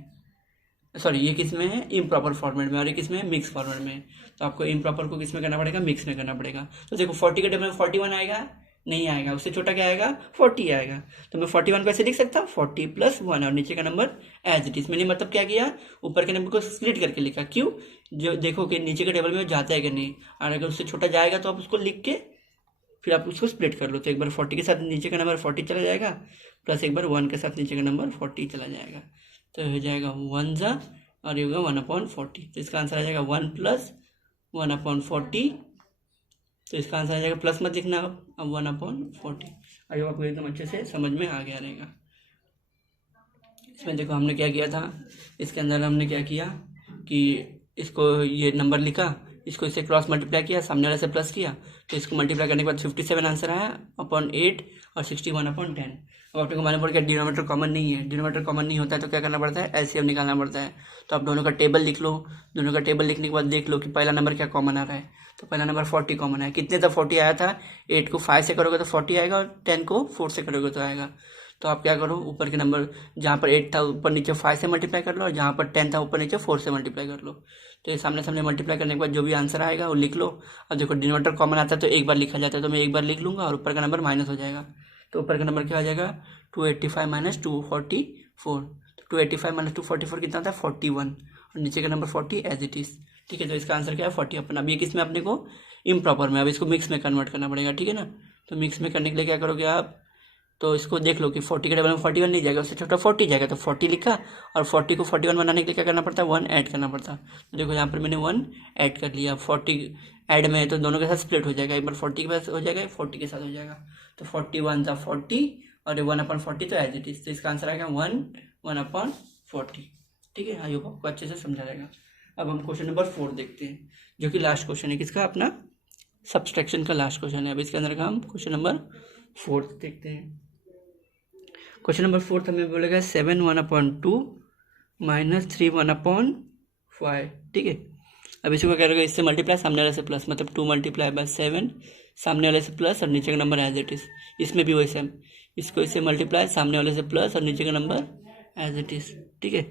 सॉरी ये किस में है इम्प्रॉपर फॉर्मेट में, और ये किस में है मिक्स फॉर्मेट में। तो आपको इम्प्रॉपर को किस में करना पड़ेगा, मिक्स में करना पड़ेगा। तो देखो 40 के टेबल में 41 आएगा, नहीं आएगा, उससे छोटा क्या आएगा 40 आएगा। तो मैं 41 को ऐसे लिख सकता हूँ 40 + 1 और नीचे का नंबर एज इट इज। मैंने मतलब क्या किया, ऊपर के नंबर को स्प्लिट करके लिखा। क्यों, जो देखो कि नीचे के टेबल में जाता है कि नहीं, और अगर उससे छोटा जाएगा तो आप उसको लिख के फिर आप उसको स्प्लिट कर लो। तो एक बार 40 के साथ नीचे का नंबर 40 चला जाएगा, प्लस एक बार 1 के साथ नीचे का नंबर 40 चला जाएगा। तो हो जाएगा 1 जा और ये होगा 1/40। तो इसका आंसर आ जाएगा 1 + 1/40। तो इसका आंसर आ जाएगा, प्लस मत लिखना अब 1/40। आई होप आपको एकदम अच्छे से समझ में आ गया रहेगा। इसमें देखो हमने क्या किया था, इसके अंदर हमने क्या किया कि इसको ये नंबर लिखा, इसको इससे क्रॉस मल्टीप्लाई किया, सामने वाले से प्लस किया, तो इसको मल्टीप्लाई करने के बाद 57 आंसर आया अपॉन 8 और 61/10। अब अपने को मालूम पड़ गया डिनोमीटर कॉमन नहीं है, डिनोमीटर कॉमन नहीं होता है तो क्या करना पड़ता है, एलसीएम निकालना पड़ता है। तो आप दोनों का टेबल लिख लो, दोनों का टेबल लिखने के बाद देख लो कि पहला नंबर क्या कॉमन आ रहा है। तो पहला नंबर 40 कॉमन है, कितने तक 40 आया था, 8 को 5 से करोगे तो 40 आएगा और 10 को 4 से करोगे तो आएगा। तो आप क्या करो, ऊपर के नंबर जहाँ पर 8 था ऊपर नीचे 5 से मल्टीप्लाई कर लो, और जहाँ पर 10 था ऊपर नीचे 4 से मल्टीप्लाई कर लो। तो ये सामने सामने मल्टीप्लाई करने के बाद जो भी आंसर आएगा वो लिख लो। अब देखो डिनोमीटर कॉमन आता है तो एक बार लिखा जाता है, तो मैं एक बार लिख लूँगा और ऊपर का नंबर माइनस हो जाएगा। तो ऊपर का नंबर क्या आ जाएगा 285 - 244। तो 285 - 244 कितना होता है 41, और नीचे का नंबर 40 एज इट इज़। ठीक है, तो इसका आंसर क्या है 40 अपन। अब ये किस में अपने को इम्प्रॉपर में, अब इसको मिक्स में कन्वर्ट करना पड़ेगा। ठीक है ना, तो मिक्स में करने के लिए क्या करोगे आप, तो इसको देख लो कि 40 के टेबल में 41 नहीं जाएगा, उससे छोटा 40 जाएगा। तो 40 लिखा और 40 को 41 बनाने के लिए क्या करना पड़ता है 1 ऐड करना पड़ता है। तो देखो यहाँ पर मैंने 1 ऐड कर लिया, 40 ऐड में है तो दोनों के साथ स्प्लिट हो जाएगा, एक बार 40 के पास हो जाएगा 40 के साथ हो जाएगा। तो 41 था 40 और 1/40 तो एज इट इज। तो इसका आंसर आएगा 1/40। ठीक है, आई होप आपको अच्छे से समझा जाएगा। अब हम क्वेश्चन नंबर 4 देखते हैं, जो कि लास्ट क्वेश्चन है किसका, अपना सब्सट्रैक्शन का लास्ट क्वेश्चन है। अब इसके अंदर का हम क्वेश्चन नंबर 4 देखते हैं। क्वेश्चन नंबर 4 हमें बोलेगा 7 1/2 - 3 1/5। ठीक है, अब इसको क्या करेगा, इससे मल्टीप्लाई सामने वाले से प्लस, मतलब 2 × 7 सामने वाले से प्लस और नीचे का नंबर एज इट इज। इसमें भी वही सेम, इसको इससे मल्टीप्लाई सामने वाले से प्लस और नीचे का नंबर एज इट इज। ठीक है,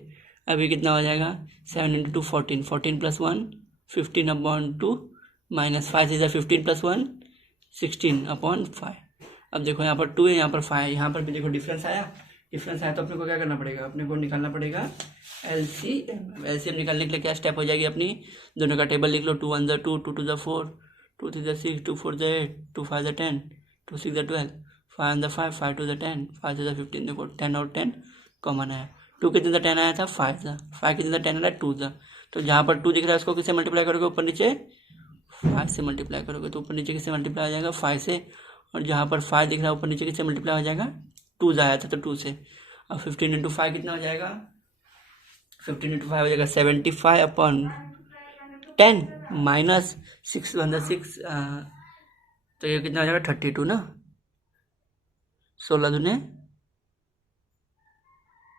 अभी कितना हो जाएगा 7 × 2 14, 14 + 1 15/2 -5 इधर 15 + 1 16/5। अब देखो यहाँ पर 2 है, यहाँ पर 5 है, यहाँ पर भी देखो डिफरेंस आया तो अपने को क्या करना पड़ेगा, अपने को निकालना पड़ेगा एलसीएम। एलसीएम निकालने के लिए क्या स्टेप हो जाएगी अपनी, दोनों का टेबल लिख लो, 2 1 2 2 2 4 2 3 6 2 4 8 2 5 10 2 6 12 5 5 5 2 10 5 6 15। देखो 10 और 10 कॉमन आया, 2 कितने 10 आया था 5 था, 5 कितने 10 आया 2 था। तो जहाँ पर 2 दिख रहा है उसको किससे मल्टीप्लाई करोगे, ऊपर नीचे 5 से मल्टीप्लाई करोगे, तो ऊपर नीचे किससे मल्टीप्लाई हो जाएगा 5 से, और जहाँ पर 5 दिख रहा है ऊपर नीचे किससे मल्टीप्लाई हो जाएगा 2 आया था तो 2 से। अब 15 × 5 कितना हो जाएगा, 15 × 5 हो जाएगा 75/10 माइनस 6 1 6, तो ये कितना हो जाएगा 32 ना, 16 दूने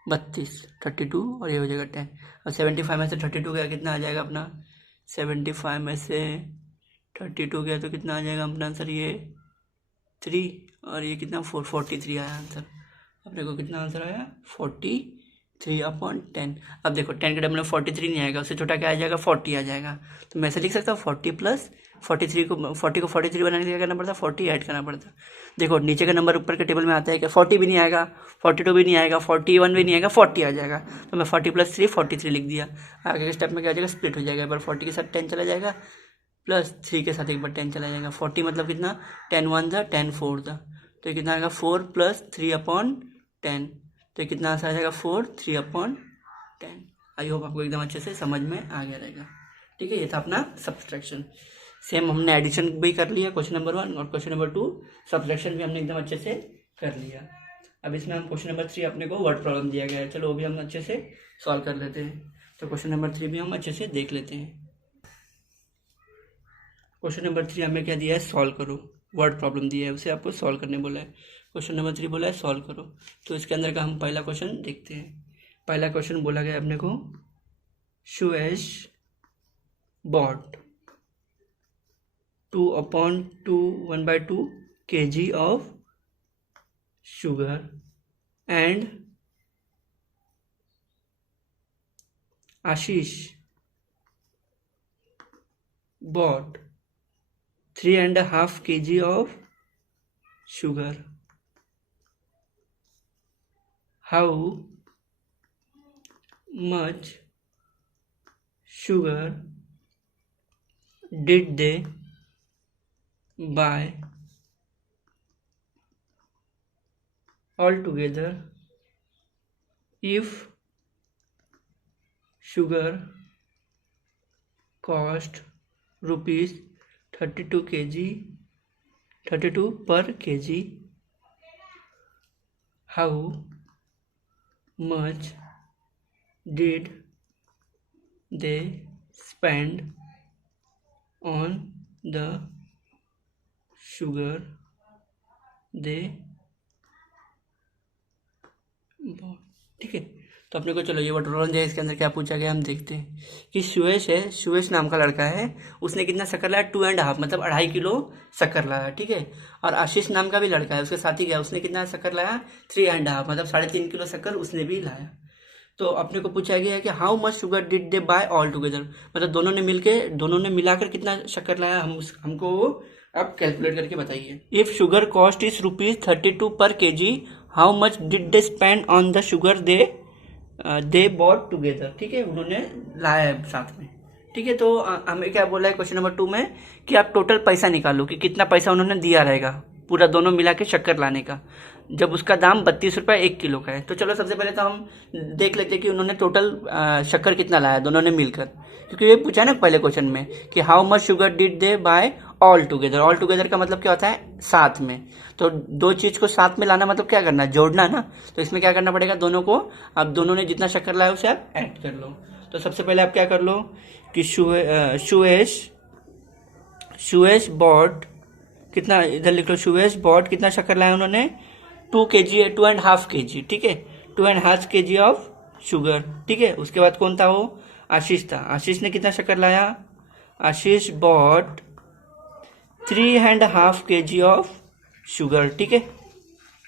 32 32 और ये हो जाएगा 10। और 75 में से 32 गया कितना आ जाएगा अपना, 75 में से 32 गया तो कितना आ जाएगा अपना आंसर, ये 3 और ये कितना 43 आया आंसर। अपने को कितना आंसर आया 43/10। अब देखो 10 के टेबल में 43 नहीं आएगा, उससे छोटा क्या आ जाएगा 40 आ जाएगा। तो मैं ऐसे लिख सकता हूँ 40 + 43 को 40 को 43 बनाने के लिए क्या करना पड़ता है 40 ऐड करना पड़ता है। देखो नीचे का नंबर ऊपर के टेबल में आता है क्या, 40 भी नहीं आएगा, 42 भी नहीं आएगा, 41 भी नहीं आएगा, 40 आ जाएगा। तो मैं 40 + 3 43 लिख दिया। आगे के स्टेप में क्या आ जाएगा स्प्लिट हो जाएगा, एक बार 40 के साथ 10 चला जाएगा प्लस 3 के साथ एक बार 10 चला जाएगा। 40 मतलब कितना 10 1 था 10 4 था, तो ये कितना आएगा 4 + 3/10। तो कितना आंसर आ जाएगा 4 3/10। आई होप आपको एकदम अच्छे से समझ में आ गया रहेगा। ठीक है, ये था अपना सब्सट्रैक्शन। सेम हमने एडिशन भी कर लिया क्वेश्चन नंबर 1, और क्वेश्चन नंबर 2 सब्सट्रैक्शन भी हमने एकदम अच्छे से कर लिया। अब इसमें हम क्वेश्चन नंबर 3 अपने को वर्ड प्रॉब्लम दिया गया है, चलो वो भी हम अच्छे से सॉल्व कर लेते हैं। तो क्वेश्चन नंबर 3 भी हम अच्छे से देख लेते हैं। क्वेश्चन नंबर 3 हमें क्या दिया है, सॉल्व करो। वर्ड प्रॉब्लम दिया है, उसे आपको सॉल्व करने बोला है। क्वेश्चन नंबर 3 बोला है सॉल्व करो। तो इसके अंदर का हम पहला क्वेश्चन देखते हैं। पहला क्वेश्चन बोला गया अपने को, सुएश bot 2/2 kg of sugar and Ashish bought 3.5 kg of sugar. How much sugar did they buy altogether if sugar cost rupees 32 per kg? How much did they spend on the sugar they bought? ठीक है, तो अपने को चलो ये word है, इसके अंदर क्या पूछा गया हम देखते हैं कि सुएश है, सुएश नाम का लड़का है, उसने कितना शक्कर लाया, 2.5 मतलब 2.5 किलो शक्कर लाया। ठीक है, और आशीष नाम का भी लड़का है, उसके साथ ही गया, उसने कितना शक्कर लाया, 3.5 मतलब 3.5 किलो शक्कर उसने भी लाया। तो अपने को पूछा गया है कि how much sugar did they buy all together, मतलब दोनों ने मिलाकर कितना शक्कर लाया, हमको अब कैलकुलेट करके बताइए। इफ शुगर कॉस्ट इज ₹32 पर kg, how much did they spend on the sugar they bought together. ठीक है, उन्होंने लाया है साथ में। ठीक है, तो हमें क्या बोला है क्वेश्चन नंबर 2 में कि आप टोटल पैसा निकालो कि कितना पैसा उन्होंने दिया रहेगा पूरा दोनों मिला के शक्कर लाने का, जब उसका दाम 32 रुपये 1 किलो का है। तो चलो सबसे पहले तो हम देख लेते हैं कि उन्होंने टोटल शक्कर कितना लाया दोनों ने मिलकर, क्योंकि ये पूछा ना पहले क्वेश्चन में कि how much sugar did they buy all together. All together का मतलब क्या होता है, साथ में। तो दो चीज को साथ में लाना मतलब क्या करना, जोड़ना ना। तो इसमें क्या करना पड़ेगा, दोनों को, अब दोनों ने जितना शक्कर लाया उसे आप ऐड कर लो। तो सबसे पहले आप क्या कर लो कि सुएश बॉट कितना, इधर लिख लो, सुएश बॉट कितना शक्कर लाया उन्होंने, 2.5 kg। ठीक है, 2.5 kg ऑफ शुगर। ठीक है, उसके बाद कौन था वो, आशीष था। आशीष ने कितना शक्कर लाया, आशीष बॉट 3.5 kg ऑफ शुगर। ठीक है,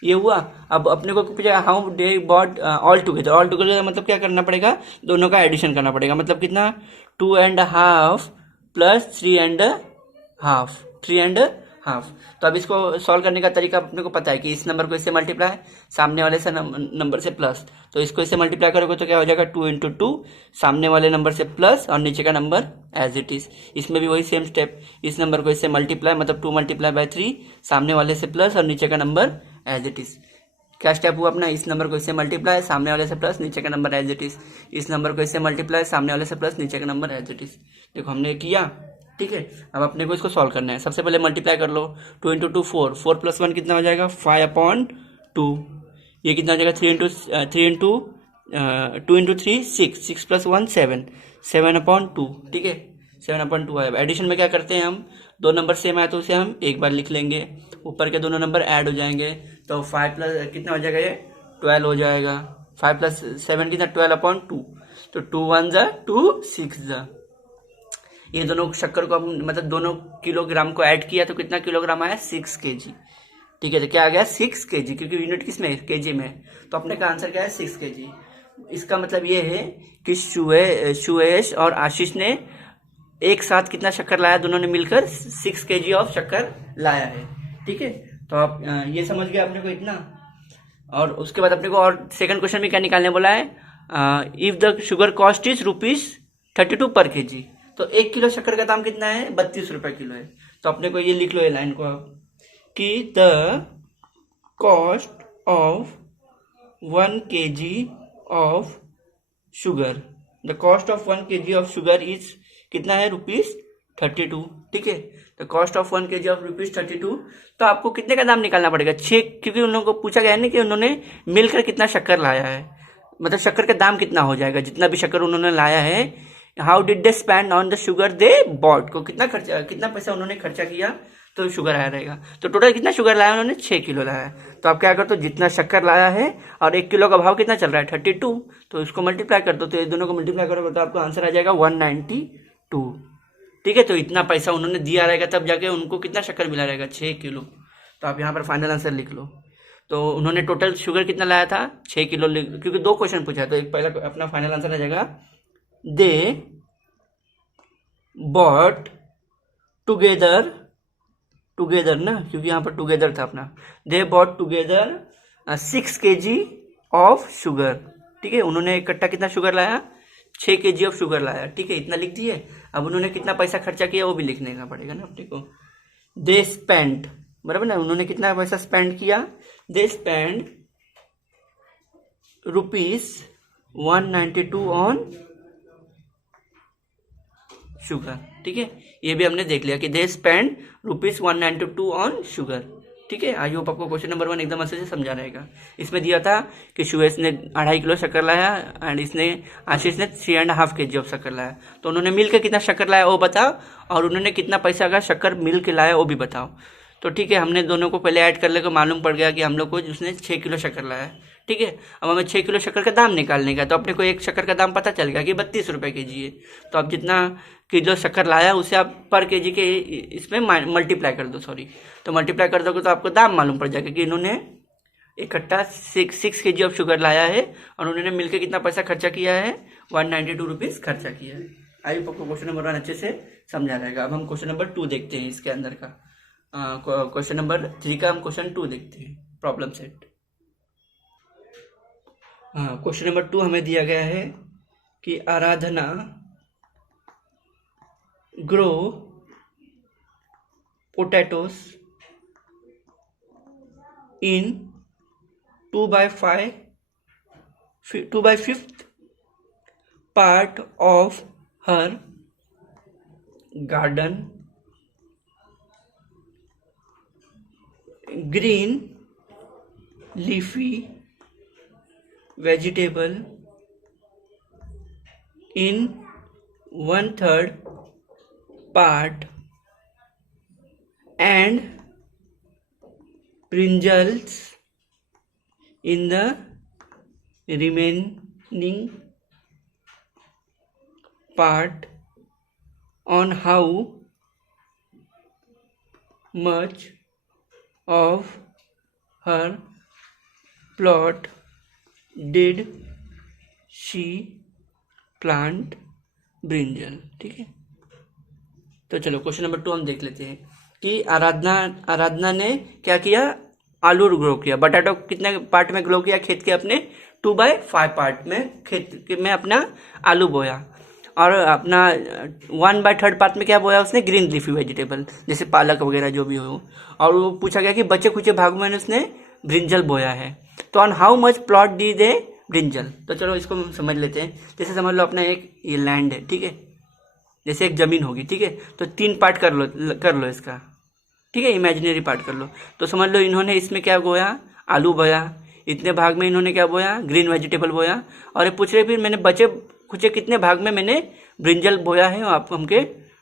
ये हुआ। अब अपने को पूछा how they bought all together. All together मतलब क्या करना पड़ेगा, दोनों का एडिशन करना पड़ेगा, मतलब कितना, 2.5 प्लस 3.5। तो अब इसको सॉल्व करने का तरीका अपने को पता है कि इस नंबर को इससे मल्टीप्लाई, सामने वाले से नंबर से प्लस। तो इसको इससे मल्टीप्लाई करोगे तो क्या हो जाएगा, 2 × 2, सामने वाले नंबर से प्लस और नीचे का नंबर एज इट इज। इसमें भी वही सेम स्टेप, इस नंबर को इससे मल्टीप्लाई मतलब 2 × 3, सामने वाले से प्लस और नीचे का नंबर एज इट इज। क्या स्टेप हुआ अपना, इस नंबर को इससे मल्टीप्लाई, सामने वाले से प्लस, नीचे का नंबर एज इट इज। इस नंबर को इससे मल्टीप्लाई, सामने वाले से प्लस, नीचे का नंबर एज इट इज। देखो हमने किया। ठीक है, अब अपने को इसको सॉल्व करना है। सबसे पहले मल्टीप्लाई कर लो, 2 × 2 4, 4 + 1 कितना हो जाएगा, 5/2। ये कितना हो जाएगा, 2 × 3 6, 6 + 1 7, 7/2। ठीक है, 7/2 आया। एडिशन में क्या करते हैं हम, दो नंबर सेम आए तो उसे हम एक बार लिख लेंगे, ऊपर के दोनों नंबर ऐड हो जाएंगे। तो 5 + कितना हो जाएगा, ये 12 हो जाएगा। 5 + 7 कितना, 12/2। तो 2 × 1 = 2, 6 × ये दोनों शक्कर को मतलब दोनों किलोग्राम को ऐड किया तो कितना किलोग्राम आया, 6 kg। ठीक है, तो क्या आ गया, 6 kg, क्योंकि यूनिट किस में, केजी में। तो अपने का आंसर क्या है, 6 kg। इसका मतलब ये है कि सुएश और आशीष ने एक साथ कितना शक्कर लाया, दोनों ने मिलकर 6 kg ऑफ शक्कर लाया है। ठीक है, तो आप ये समझ गए अपने को इतना। और उसके बाद अपने को और सेकंड क्वेश्चन में क्या निकालने बोला है, if the sugar cost is ₹32 पर kg। तो 1 किलो शक्कर का दाम कितना है, 32 रुपए किलो है। तो अपने को ये लिख लो, ये लाइन को आप, कि the cost of 1 kg of sugar, the cost of 1 kg of sugar is कितना है, ₹32। ठीक है, the cost of 1 kg of ₹32। तो आपको कितने का दाम निकालना पड़ेगा, 6, क्योंकि उन लोगों को पूछा गया है ना कि उन्होंने मिलकर कितना शक्कर लाया है। मतलब शक्कर का दाम कितना हो जाएगा, जितना भी शक्कर उन्होंने लाया है। How did they spend on the sugar they bought, को कितना पैसा उन्होंने खर्चा किया तो शुगर आया रहेगा। तो टोटल कितना शुगर लाया उन्होंने, 6 किलो लाया है। तो आप क्या करते हो, जितना शक्कर लाया है और 1 किलो का भाव कितना चल रहा है 32, तो इसको मल्टीप्लाई कर दो, तो ये दोनों को मल्टीप्लाई करोगे तो आपको आंसर आ जाएगा 192। ठीक है, तो इतना पैसा उन्होंने दिया रहेगा तब जाके उनको कितना शक्कर मिला रहेगा, 6 किलो। तो आप यहाँ पर फाइनल आंसर लिख लो। तो उन्होंने टोटल शुगर कितना लाया था, 6 किलो, क्योंकि 2 क्वेश्चन पूछा है तो एक पहला अपना फाइनल आंसर आ जाएगा दे बॉट टुगेदर ना, क्योंकि यहाँ पर टुगेदर था अपना। They bought together 6 kg of sugar. ठीक है, उन्होंने इकट्ठा कितना शुगर लाया, 6 kg ऑफ शुगर लाया। ठीक है, इतना लिख दिए। अब उन्होंने कितना पैसा खर्चा किया वो भी लिखने का पड़ेगा ना अपने को। दे स्पेंड, बराबर ना, उन्होंने कितना पैसा स्पेंड किया, दे स्पेंड ₹192 ऑन शुगर। ठीक है, ये भी हमने देख लिया कि दे स्पेंड ₹192 ऑन शुगर। ठीक है, आई होप आपको क्वेश्चन नंबर 1 एकदम अच्छे से समझा रहेगा। इसमें दिया था कि सुरेश ने 2.5 किलो शक्कर लाया एंड आशीष ने 3.5 kg ऑफ शक्कर लाया। तो उन्होंने मिल के कितना शक्कर लाया वो बताओ, और उन्होंने कितना पैसा का शक्कर मिल के लाया वो भी बताओ। तो ठीक है, हमने दोनों को पहले ऐड कर ले, को मालूम पड़ गया कि हम लोग को उसने 6 किलो शक्कर लाया है। ठीक है, अब हमें 6 किलो शक्कर का दाम निकालने का, तो अपने को एक शक्कर का दाम पता चल गया कि 32 रुपये kg है। तो आप जितना किलो शक्कर लाया उसे आप पर kg के इसमें मल्टीप्लाई कर दो, तो मल्टीप्लाई कर दोगे तो आपको दाम मालूम पड़ जाएगा कि इन्होंने इकट्ठा 6 kg ऑफ शुगर लाया है और उन्होंने मिलकर कितना पैसा खर्चा किया है, 192 रुपीज़ खर्चा किया है। आई होप आपको क्वेश्चन नंबर 1 अच्छे से समझा रहेगा। अब हम क्वेश्चन नंबर 2 देखते हैं इसके अंदर का। क्वेश्चन नंबर 3 का हम क्वेश्चन 2 देखते हैं, प्रॉब्लम सेट। हाँ, क्वेश्चन नंबर 2 हमें दिया गया है कि आराधना grow potatoes in 2/5 part of her garden. Green leafy vegetable in 1/3 part and brinjals in the remaining part. On how much of her plot did she plant brinjal? ठीक है, तो चलो क्वेश्चन नंबर 2 हम देख लेते हैं कि आराधना ने क्या किया, आलू ग्रो किया। बटाटो कितने पार्ट में ग्रो किया खेत के अपने, 2/5 पार्ट में खेत में अपना आलू बोया। और अपना 1/3 पार्ट में क्या बोया उसने, ग्रीन लीफी वेजिटेबल जैसे पालक वगैरह जो भी हो। और वो पूछा गया कि बचे कुछ भाग में उसने ब्रिंजल बोया है। तो on how much plot D they brinjal. तो चलो इसको हम समझ लेते हैं। जैसे समझ लो अपना एक ये लैंड है, ठीक है, जैसे एक ज़मीन होगी, ठीक है, तो 3 पार्ट कर लो इसका, ठीक है, इमेजिनरी पार्ट कर लो। तो समझ लो इन्होंने इसमें क्या बोया, आलू बोया। इतने भाग में इन्होंने क्या बोया, ग्रीन वेजिटेबल बोया। और ये पूछ रहे फिर मैंने बचे कुछ कितने भाग में मैंने ब्रिंजल बोया है, आप हमके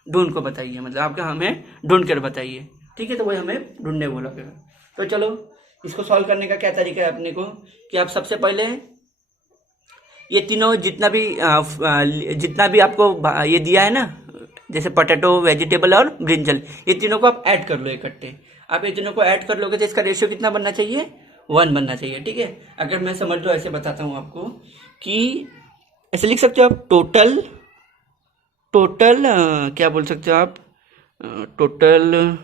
ढूंढ को बताइए, मतलब आपका हमें ढूंढ कर बताइए। ठीक है, तो वही हमें ढूंढने बोला गया। तो चलो इसको सॉल्व करने का क्या तरीका है अपने को, कि आप सबसे पहले ये तीनों जितना भी आपको ये दिया है ना, जैसे पोटैटो, वेजिटेबल और ब्रिंजल, ये तीनों को आप ऐड कर लो इकट्ठे। आप ये तीनों को ऐड कर लोगे तो इसका रेशियो कितना बनना चाहिए, 1 बनना चाहिए। ठीक है, अगर मैं समझ लो ऐसे बताता हूँ आपको कि ऐसे लिख सकते हो आप, टोटल क्या बोल सकते हो आप, टोटल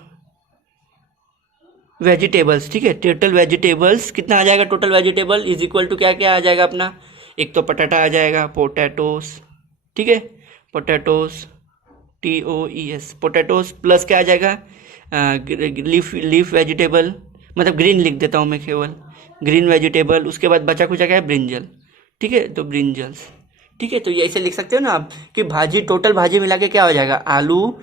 वेजिटेबल्स। ठीक है, टोटल वेजिटेबल्स कितना आ जाएगा, total vegetable is equal to क्या आ जाएगा अपना, एक तो पटाटा आ जाएगा, पोटैटोस, ठीक है, पोटैटोस TOES, पोटैटोस प्लस क्या आ जाएगा, लीफ वेजिटेबल, मतलब ग्रीन लिख देता हूँ मैं केवल, ग्रीन वेजिटेबल। उसके बाद बचा कुचा क्या है, ब्रिंजल। ठीक है, तो ब्रिंजल्स। ठीक है, तो ये ऐसे लिख सकते हो ना आप कि भाजी, टोटल भाजी मिला के क्या हो जाएगा, आलू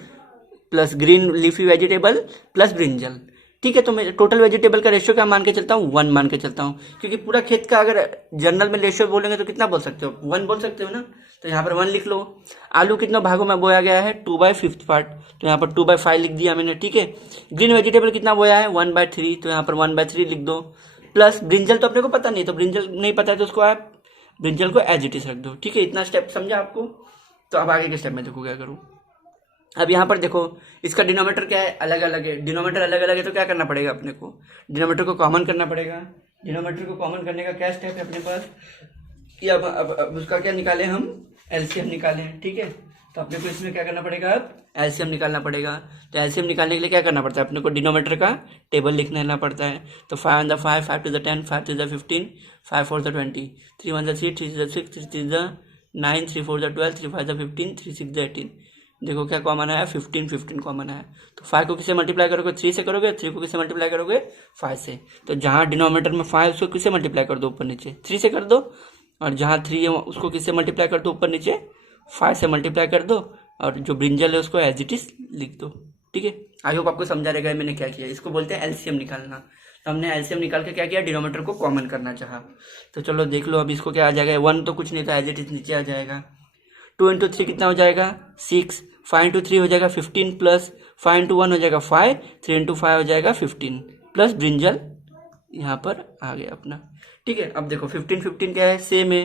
plus green leafy vegetable plus brinjal. ठीक है। तो मैं टोटल वेजिटेबल का रेशियो क्या मान के चलता हूँ, 1 मान के चलता हूँ, क्योंकि पूरा खेत का अगर जनरल में रेशियो बोलेंगे तो कितना बोल सकते हो, 1 बोल सकते हो ना। तो यहाँ पर 1 लिख लो। आलू कितना भागों में बोया गया है, 2/5 पार्ट, तो यहाँ पर 2/5 लिख दिया मैंने, ठीक है। ग्रीन वेजिटेबल कितना बोया है, 1/3, तो यहाँ पर 1/3 लिख दो। प्लस ब्रिंजल तो अपने को पता नहीं, तो ब्रिंजल नहीं पता है तो उसको आप ब्रिंजल को एज इट इज रख दो, ठीक है। इतना स्टेप समझा आपको। तो अब आगे के स्टेप में देखो क्या करूँ। अब यहाँ पर देखो इसका डिनोमीटर क्या है, अलग अलग है। डिनोमीटर अलग अलग है तो क्या करना पड़ेगा अपने को, डिनोमीटर को कॉमन करना पड़ेगा। डिनोमीटर को कॉमन करने का क्या स्टेप है अपने पास, कि अब उसका क्या निकालें हम, एलसीएम निकालें, ठीक है। तो अपने को इसमें क्या करना पड़ेगा, अब एलसीएम निकालना पड़ेगा। तो एलसीएम निकालने के लिए क्या करना पड़ता है अपने को, डिनोमीटर का टेबल लिख लेना पड़ता है। तो 5 × 5, 5 × 10, 5 × 15, 5 × 20, 3 × 1 3, 3 × 6, 3 × 9, 3 × 4 12, 3 × 5 15, 3 × 6 18। देखो क्या कॉमन आया, 15 15 कॉमन आया। तो 5 को किसे मल्टीप्लाई करोगे, 3 से करोगे, 3 को किसे मल्टीप्लाई करोगे, 5 से। तो जहाँ डिनोमीटर में 5 उसको किसे मल्टीप्लाई कर दो, ऊपर नीचे 3 से कर दो, और जहाँ 3 है उसको किससे मल्टीप्लाई कर दो, ऊपर नीचे 5 से मल्टीप्लाई कर दो, और जो ब्रिंजल है उसको एज इट इज लिख दो, ठीक है। आई होप आपको समझा रहेगा मैंने क्या किया। इसको बोलते हैं एलसीएम निकालना। तो हमने एलसीएम निकाल के क्या किया, डिनोमीटर को कॉमन करना चाहा। तो चलो देख लो अब इसको क्या आ जाएगा, 1 तो कुछ नहीं था, एज इट इज नीचे आ जाएगा। 2 × 3 कितना हो जाएगा, 6, 5 × 3 हो जाएगा 15, प्लस 5 × 1 हो जाएगा 5, 3 × 5 हो जाएगा 15, प्लस ब्रिंजल यहाँ पर आ गया अपना, ठीक है। अब देखो 15 15 क्या है, सेम है,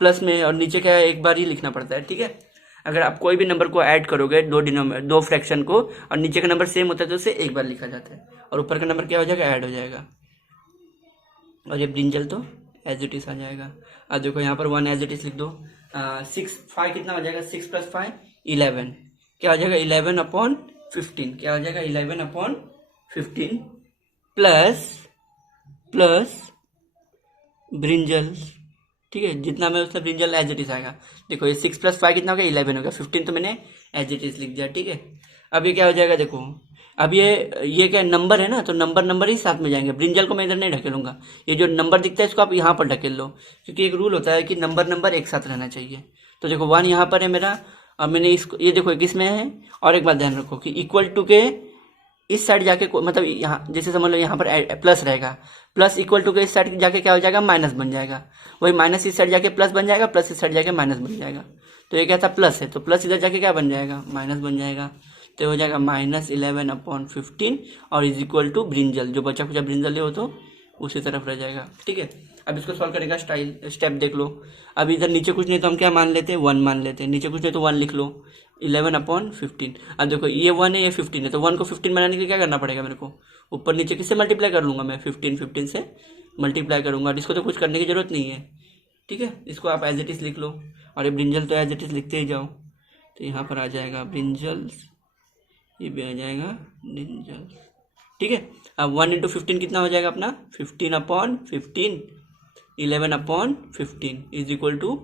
प्लस में, और नीचे क्या है, एक बार ही लिखना पड़ता है, ठीक है। अगर आप कोई भी नंबर को ऐड करोगे, दो फ्रैक्शन को, और नीचे का नंबर सेम होता है तो उसे एक बार लिखा जाता है, और ऊपर का नंबर क्या हो जाएगा, ऐड हो जाएगा। और ये ब्रिंजल तो एज इट इज आ जाएगा। अब देखो यहाँ पर 1 एज इट इज लिख दो। 6 5 कितना हो जाएगा, 6 + 5 11, क्या हो जाएगा 11/15, क्या हो जाएगा 11/15, प्लस प्लस ब्रिंजल, ठीक है। जितना मैं उसमें ब्रिंजल एज इट इज आएगा। देखो ये 6 + 5 कितना हो गया, 11 हो गया, 15 तो मैंने एज इट इज लिख दिया, ठीक है। अब ये क्या हो जाएगा, देखो अब ये क्या नंबर है ना, तो नंबर ही साथ में जाएंगे। ब्रिंजल को मैं इधर नहीं ढकेलूंगा, ये जो नंबर दिखता है इसको आप यहाँ पर ढकेल लो, क्योंकि एक रूल होता है कि नंबर एक साथ रहना चाहिए। तो देखो 1 यहाँ पर है मेरा, अब मैंने इसको, ये देखो किस में है, और एक बात ध्यान रखो कि इक्वल टू के इस साइड जाके मतलब यहाँ जैसे समझ लो यहाँ पर प्लस रहेगा, प्लस इक्वल टू के इस साइड जाके क्या हो जाएगा, माइनस बन जाएगा। वही माइनस इस साइड जाके प्लस बन जाएगा, प्लस इस साइड जाके माइनस बन जाएगा। तो ये क्या था, प्लस है, तो प्लस इधर जाके क्या बन जाएगा, माइनस बन जाएगा। तो हो जाएगा -11/15, और इज इक्वल टू ब्रिंजल, जो बचा खुचा ब्रिंजल है वो तो उसी तरफ रह जाएगा, ठीक है। अब इसको सॉल्व करने का स्टेप देख लो। अब इधर नीचे कुछ नहीं तो हम क्या मान लेते हैं, 1 मान लेते हैं। नीचे कुछ नहीं तो 1 लिख लो, 11/15। अब देखो ये 1 है, ये 15 है, तो 1 को 15 बनाने के लिए क्या करना पड़ेगा मेरे को, ऊपर नीचे किससे मल्टीप्लाई कर लूंगा मैं, 15 से मल्टीप्लाई करूंगा। और इसको तो कुछ करने की जरूरत नहीं है, ठीक है। इसको आप एज इट इज लिख लो, और ये ब्रिंजल तो एज इट इज लिखते ही जाओ। तो यहाँ पर आ जाएगा ब्रिंजल, ये भी आ जाएगा ब्रिंजल, ठीक है। अब 1 × 15 कितना हो जाएगा अपना, 15/15, 11/15 इज इक्वल टू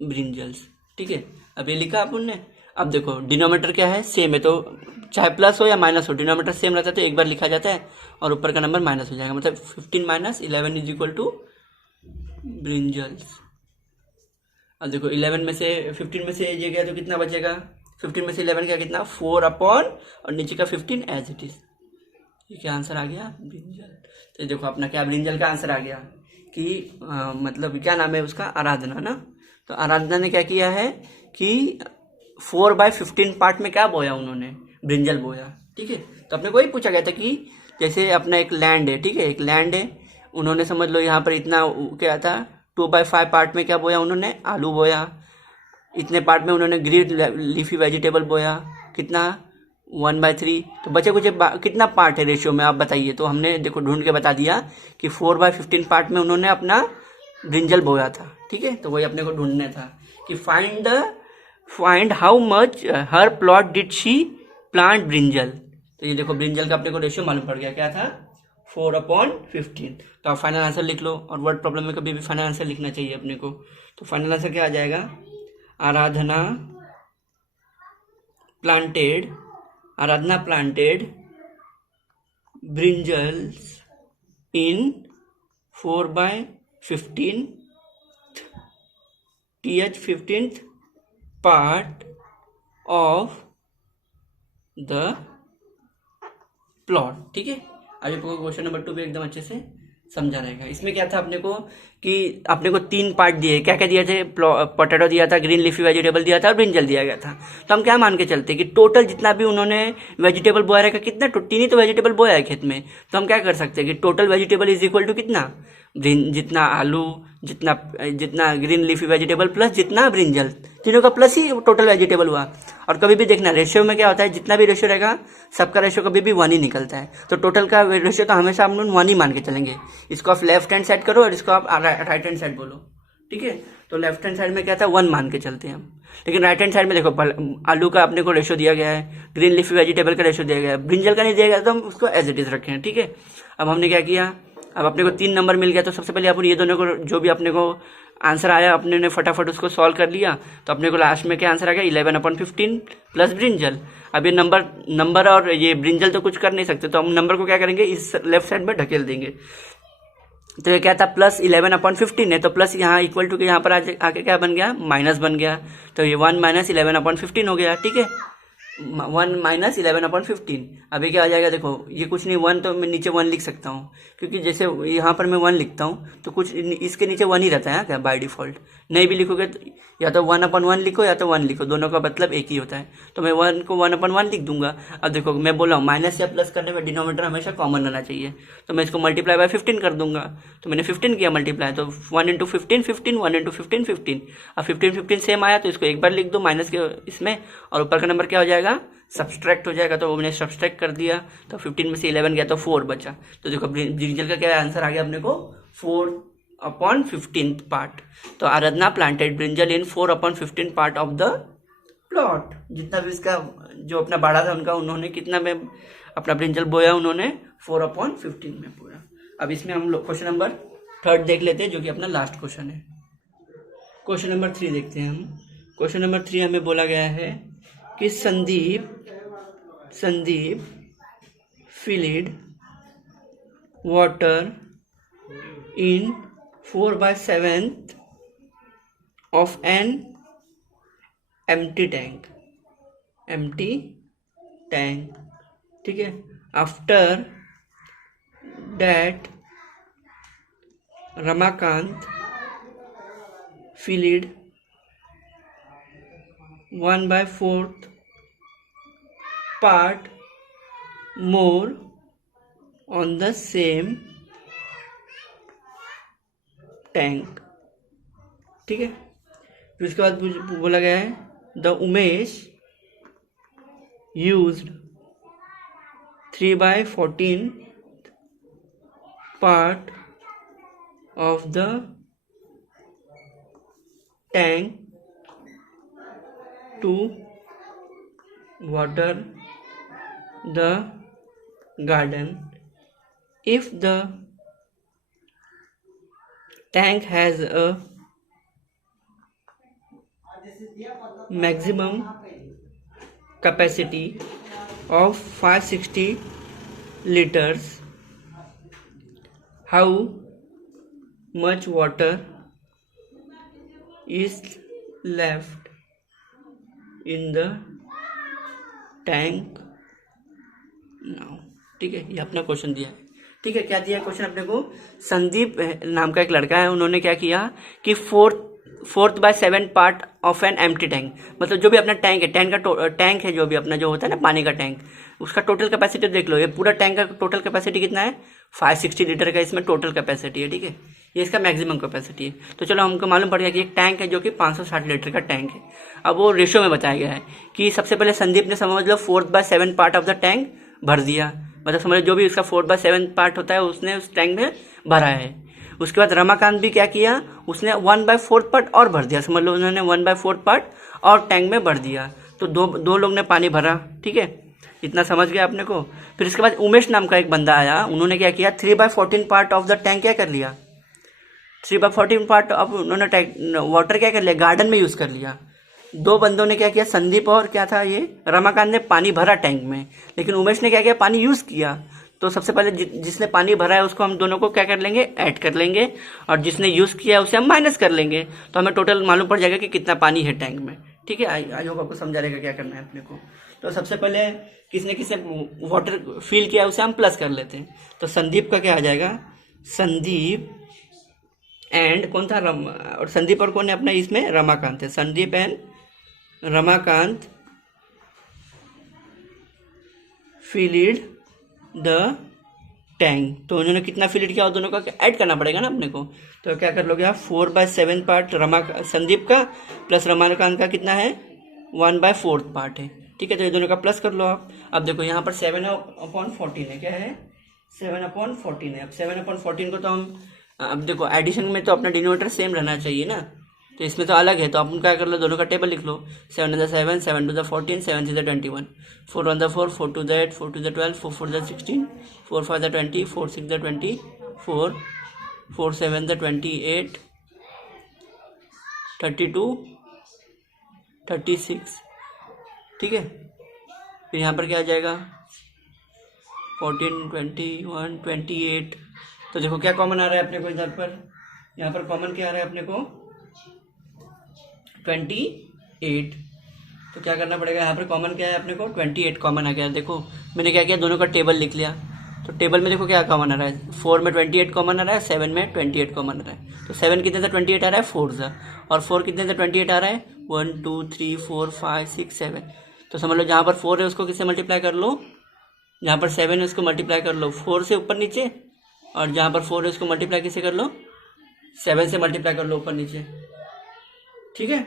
ब्रिंजल्स, ठीक है। अब ये लिखा अपन ने। अब देखो डिनोमीटर क्या है, सेम है, तो चाहे प्लस हो या माइनस हो, डिनोमीटर सेम रहता है तो एक बार लिखा जाता है, और ऊपर का नंबर माइनस हो जाएगा, मतलब 15 - 11 इज इक्वल टू ब्रिंजल्स। अब देखो 11 में से 15 में से ये गया तो कितना बचेगा, 15 में से 11 क्या, कितना 4/, और नीचे का 15 एज इट इज। ये क्या आंसर आ गया, ब्रिंजल। तो देखो अपना क्या ब्रिंजल का आंसर आ गया कि मतलब क्या नाम है उसका, आराधना ना। तो आराधना ने क्या किया है कि 4/15 पार्ट में क्या बोया उन्होंने, ब्रिंजल बोया, ठीक है। तो अपने को ही पूछा गया था कि जैसे अपना एक लैंड है, ठीक है, एक लैंड है, उन्होंने समझ लो यहाँ पर इतना क्या था, 2/5 पार्ट में क्या बोया उन्होंने, आलू बोया। इतने पार्ट में उन्होंने ग्रीन लीफी वेजिटेबल बोया, कितना 1/3। तो बचे कुछ कितना पार्ट है रेशियो में आप बताइए। तो हमने देखो ढूंढ के बता दिया कि 4/15 पार्ट में उन्होंने अपना ब्रिंजल बोया था, ठीक है। तो वही अपने को ढूंढना था कि find how much her plot did she plant brinjal. तो ये देखो ब्रिंजल का अपने को रेशियो मालूम पड़ गया, क्या था 4/15। तो आप फाइनल आंसर लिख लो, और वर्ड प्रॉब्लम में कभी भी फाइनल आंसर लिखना चाहिए अपने को। तो फाइनल आंसर क्या आ जाएगा, Aradhana planted brinjals in 4/15 15th part of the plot. ठीक है, अभी आपको क्वेश्चन नंबर 2 भी एकदम अच्छे से समझा रहेगा। इसमें क्या था अपने को कि अपने को 3 पार्ट दिए, क्या क्या दिए थे, पोटैटो दिया था, ग्रीन लीफी वेजिटेबल दिया था और ब्रिंजल दिया गया था। तो हम क्या मान के चलते कि टोटल जितना भी उन्होंने वेजिटेबल बोया रहेगा, कितना 3 ही तो वेजिटेबल बोया है खेत में, तो हम क्या कर सकते हैं कि total vegetable is equal to कितना, जितना आलू, जितना जितना ग्रीन लीफी वेजिटेबल प्लस जितना ब्रिंजल, तीनों का प्लस ही टोटल वेजिटेबल हुआ। और कभी भी देखना रेशियो में क्या होता है, जितना भी रेशियो रहेगा सबका रेशियो कभी भी 1 ही निकलता है। तो टोटल का रेशियो तो हमेशा हम लोग 1 ही मान के चलेंगे। इसको आप लेफ्ट हैंड साइड करो और इसको आप राइट हैंड साइड बोलो। ठीक है, तो लेफ्ट हैंड साइड में क्या था 1 मान के चलते हैं हम, लेकिन राइट हैंड साइड में देखो आलू का अपने को रेशियो दिया गया है, ग्रीन लीफी वेजिटेबल का रेशियो दिया गया है, ब्रिंजल का नहीं दिया गया, तो हम उसको एज इट इज रखे हैं। ठीक है, अब हमने क्या किया, अब अपने को 3 नंबर मिल गया, तो सबसे पहले अपन ये दोनों को जो भी अपने को आंसर आया अपने ने फटाफट उसको सॉल्व कर लिया। तो अपने को लास्ट में क्या आंसर आ गया 11/15 प्लस ब्रिंजल। अब ये नंबर और ये ब्रिंजल तो कुछ कर नहीं सकते, तो हम नंबर को क्या करेंगे इस लेफ्ट साइड में ढकेल देंगे। तो ये क्या था प्लस 11/15 है, तो प्लस यहाँ इक्वल टू के यहाँ पर आके क्या बन गया माइनस बन गया, तो ये 1 माइनस 11/15 हो गया। ठीक है, 1 माइनस 11/15। अभी क्या आ जाएगा, देखो ये कुछ नहीं 1, तो मैं नीचे 1 लिख सकता हूँ, क्योंकि जैसे यहाँ पर मैं 1 लिखता हूँ तो कुछ इसके नीचे 1 ही रहता है क्या बाय डिफॉल्ट। नहीं भी लिखोगे तो या तो 1/1 लिखो या तो 1 लिखो, दोनों का मतलब एक ही होता है। तो मैं 1 को 1/1 लिख दूंगा। अब देखो मैं बोला हूँ माइनस या प्लस करने में डिनोमिनेटर हमेशा कॉमन रहना चाहिए, तो मैं इसको मल्टीप्लाई बाय 15 कर दूंगा। तो मैंने 15 किया मल्टीप्लाई, तो 1 × 15 15, 1 × 15 15। अब 15 15 सेम आया, तो इसको एक बार लिख दो माइनस के इसमें, और ऊपर का नंबर क्या हो जाएगा सब्सट्रैक्ट हो जाएगा। तो मैंने सब्सट्रैक्ट कर दिया, तो 15 में से 11 गया तो 4 बचा। तो देखो ब्रिंजल का क्या आंसर आ गया अपने को 4/15 पार्ट। तो Aradhana planted brinjal in 4/15 part of the plot. जितना भी इसका जो अपना बाड़ा था उनका, उन्होंने कितना में अपना ब्रिंजल बोया, उन्होंने 4/15 में बोया। अब इसमें हम लोग क्वेश्चन नंबर 3 देख लेते हैं, जो कि अपना लास्ट क्वेश्चन है। क्वेश्चन नंबर 3 देखते हैं हम। क्वेश्चन नंबर 3 हमें बोला गया है कि Sandeep filled water in 4/7 of an empty tank। ठीक है, after that Ramakant filled 1/4 part more on the same tank। ठीक है, फिर उसके बाद बोला गया है the Umesh used 3/14 part of the tank to water the garden। If the tank has a maximum capacity of 560 liters, how much water is left in the tank now। ठीक है, ये अपना क्वेश्चन दिया है। ठीक है, क्या दिया क्वेश्चन अपने को, संदीप नाम का एक लड़का है, उन्होंने क्या किया कि 4/7 part of an empty tank, मतलब जो भी अपना टैंक है, टैंक है जो भी अपना जो होता है ना पानी का टैंक, उसका टोटल कैपेसिटी देख लो। ये पूरा टैंक का टोटल कैपेसिटी कितना है 560 लीटर का इसमें टोटल कैपेसिटी है। ठीक है, ये इसका मैक्सिमम कैपेसिटी है। तो चलो हमको मालूम पड़ गया कि एक टैंक है जो कि 560 लीटर का टैंक है। अब वो रेशियो में बताया गया है कि सबसे पहले संदीप ने समझ लो 4/7 पार्ट ऑफ द टैंक भर दिया, मतलब समझ लो जो भी उसका 4/7 पार्ट होता है उसने उस टैंक में भरा है। उसके बाद रमाकांत भी क्या किया, उसने 1/4 पार्ट और भर दिया, समझ लो उन्होंने 1/4 पार्ट और टैंक में भर दिया। तो दो लोग ने पानी भरा। ठीक है, इतना समझ गया आपने को। फिर इसके बाद उमेश नाम का एक बंदा आया, उन्होंने क्या किया 3/14 पार्ट ऑफ द टैंक क्या कर लिया, 3/14 पार्ट ऑफ उन्होंने वाटर क्या कर लिया गार्डन में यूज कर लिया। 2 बंदों ने क्या किया, संदीप और क्या था ये रमाकांत ने पानी भरा टैंक में, लेकिन उमेश ने क्या किया पानी यूज किया। तो सबसे पहले जिसने पानी भरा है उसको हम दोनों को क्या कर लेंगे ऐड कर लेंगे, और जिसने यूज किया है उसे हम माइनस कर लेंगे, तो हमें टोटल मालूम पड़ जाएगा कि कितना पानी है टैंक में। ठीक है, आई होप आपको समझा रहेगा क्या करना है अपने को। तो सबसे पहले किसने किसने वाटर फिल किया उसे हम प्लस कर लेते हैं। तो संदीप का क्या आ जाएगा, संदीप एंड कौन था, और संदीप और कौन है अपना इसमें, रमाकांत है। Sandeep and Ramakant filled the tank. तो उन्होंने कितना फिल्ड किया, दोनों का ऐड करना पड़ेगा ना अपने को। तो क्या कर लोगे आप, 4/7 पार्ट संदीप का प्लस रमाकांत का कितना है, 1/4 पार्ट है। ठीक है, तो ये दोनों का प्लस कर लो आप। अब देखो यहाँ पर 7/14 है, क्या है, 7/14 है। अब 7/14 को तो हम, अब देखो एडिशन में तो अपना डिनोमिनेटर सेम रहना चाहिए ना, तो इसमें तो अलग है। तो आप क्या कर लो, दोनों का टेबल लिख लो। 7 × 7, 7 × 14, 7 × 21, 4 × 4, 4 × 8, 4 × 12, 4 × 16, 4 × 5 20, 4 × 6 24, 4 × 7 28, 32, 36। ठीक है, फिर यहाँ पर क्या आ जाएगा, 14, 21, 28। तो देखो क्या कॉमन आ रहा है अपने को इधर पर, यहाँ पर कॉमन क्या आ रहा है अपने को, 28। तो क्या करना पड़ेगा, यहाँ पर कॉमन क्या है अपने को, 28 कॉमन आ गया। देखो मैंने क्या किया, दोनों का टेबल लिख लिया। तो टेबल में देखो क्या कॉमन आ रहा है, 4 में 28 कॉमन आ रहा है, 7 में 28 कॉमन आ रहा है। तो 7 कितने से 28 आ रहा है, 4 सा, और 4 कितने से 28 आ रहा है, 1 2 3 4 5 6 7। तो समझ लो जहाँ पर 4 है उसको किससे मल्टीप्लाई कर लो, जहाँ पर 7 है उसको मल्टीप्लाई कर लो 4 से ऊपर नीचे, और जहाँ पर 4 है उसको मल्टीप्लाई किससे कर लो, 7 से मल्टीप्लाई कर लो ऊपर नीचे। ठीक है,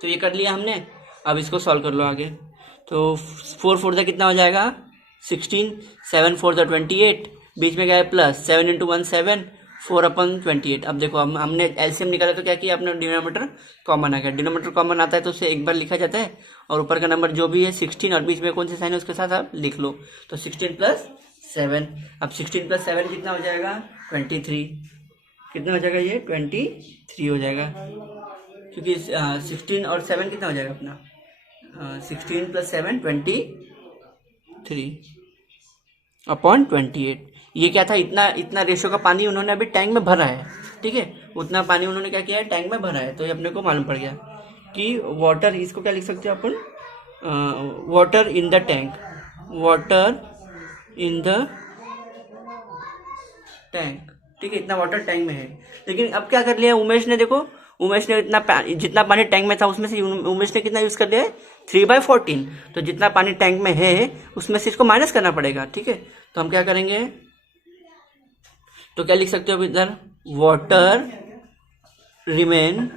तो ये कर लिया हमने। अब इसको सॉल्व कर लो आगे। तो 4 4 से कितना हो जाएगा, 16, 7 4 से 28, बीच में क्या है प्लस, 7 × 1 7, 4/28। अब देखो हमने एलसीएम निकाला तो क्या किया, अपना डिनोमिनेटर कॉमन आ गया। डिनोमिनेटर कॉमन आता है तो उसे एक बार लिखा जाता है, और ऊपर का नंबर जो भी है 16 और बीच में कौन से साइन है उसके साथ आप लिख लो। तो 16 + 7, अब 16 + 7 कितना हो जाएगा, 23। कितना हो जाएगा ये, 23 हो जाएगा, क्योंकि 16 और 7 कितना हो जाएगा अपना, 16 + 7 23/28। ये क्या था, इतना रेशो का पानी उन्होंने अभी टैंक में भरा है। ठीक है, उतना पानी उन्होंने क्या किया है, टैंक में भरा है। तो ये अपने को मालूम पड़ गया कि वाटर, इसको क्या लिख सकते हो अपन, water in the tank, water in the tank. ठीक है, इतना वाटर टैंक में है। लेकिन अब क्या कर लिया उमेश ने, देखो उमेश ने जितना पानी टैंक में था उसमें से उमेश ने कितना यूज कर लिया है, 3/14। तो जितना पानी टैंक में है उसमें से इसको माइनस करना पड़ेगा। ठीक है, तो हम क्या करेंगे, तो क्या लिख सकते हो इधर, वाटर रिमेन,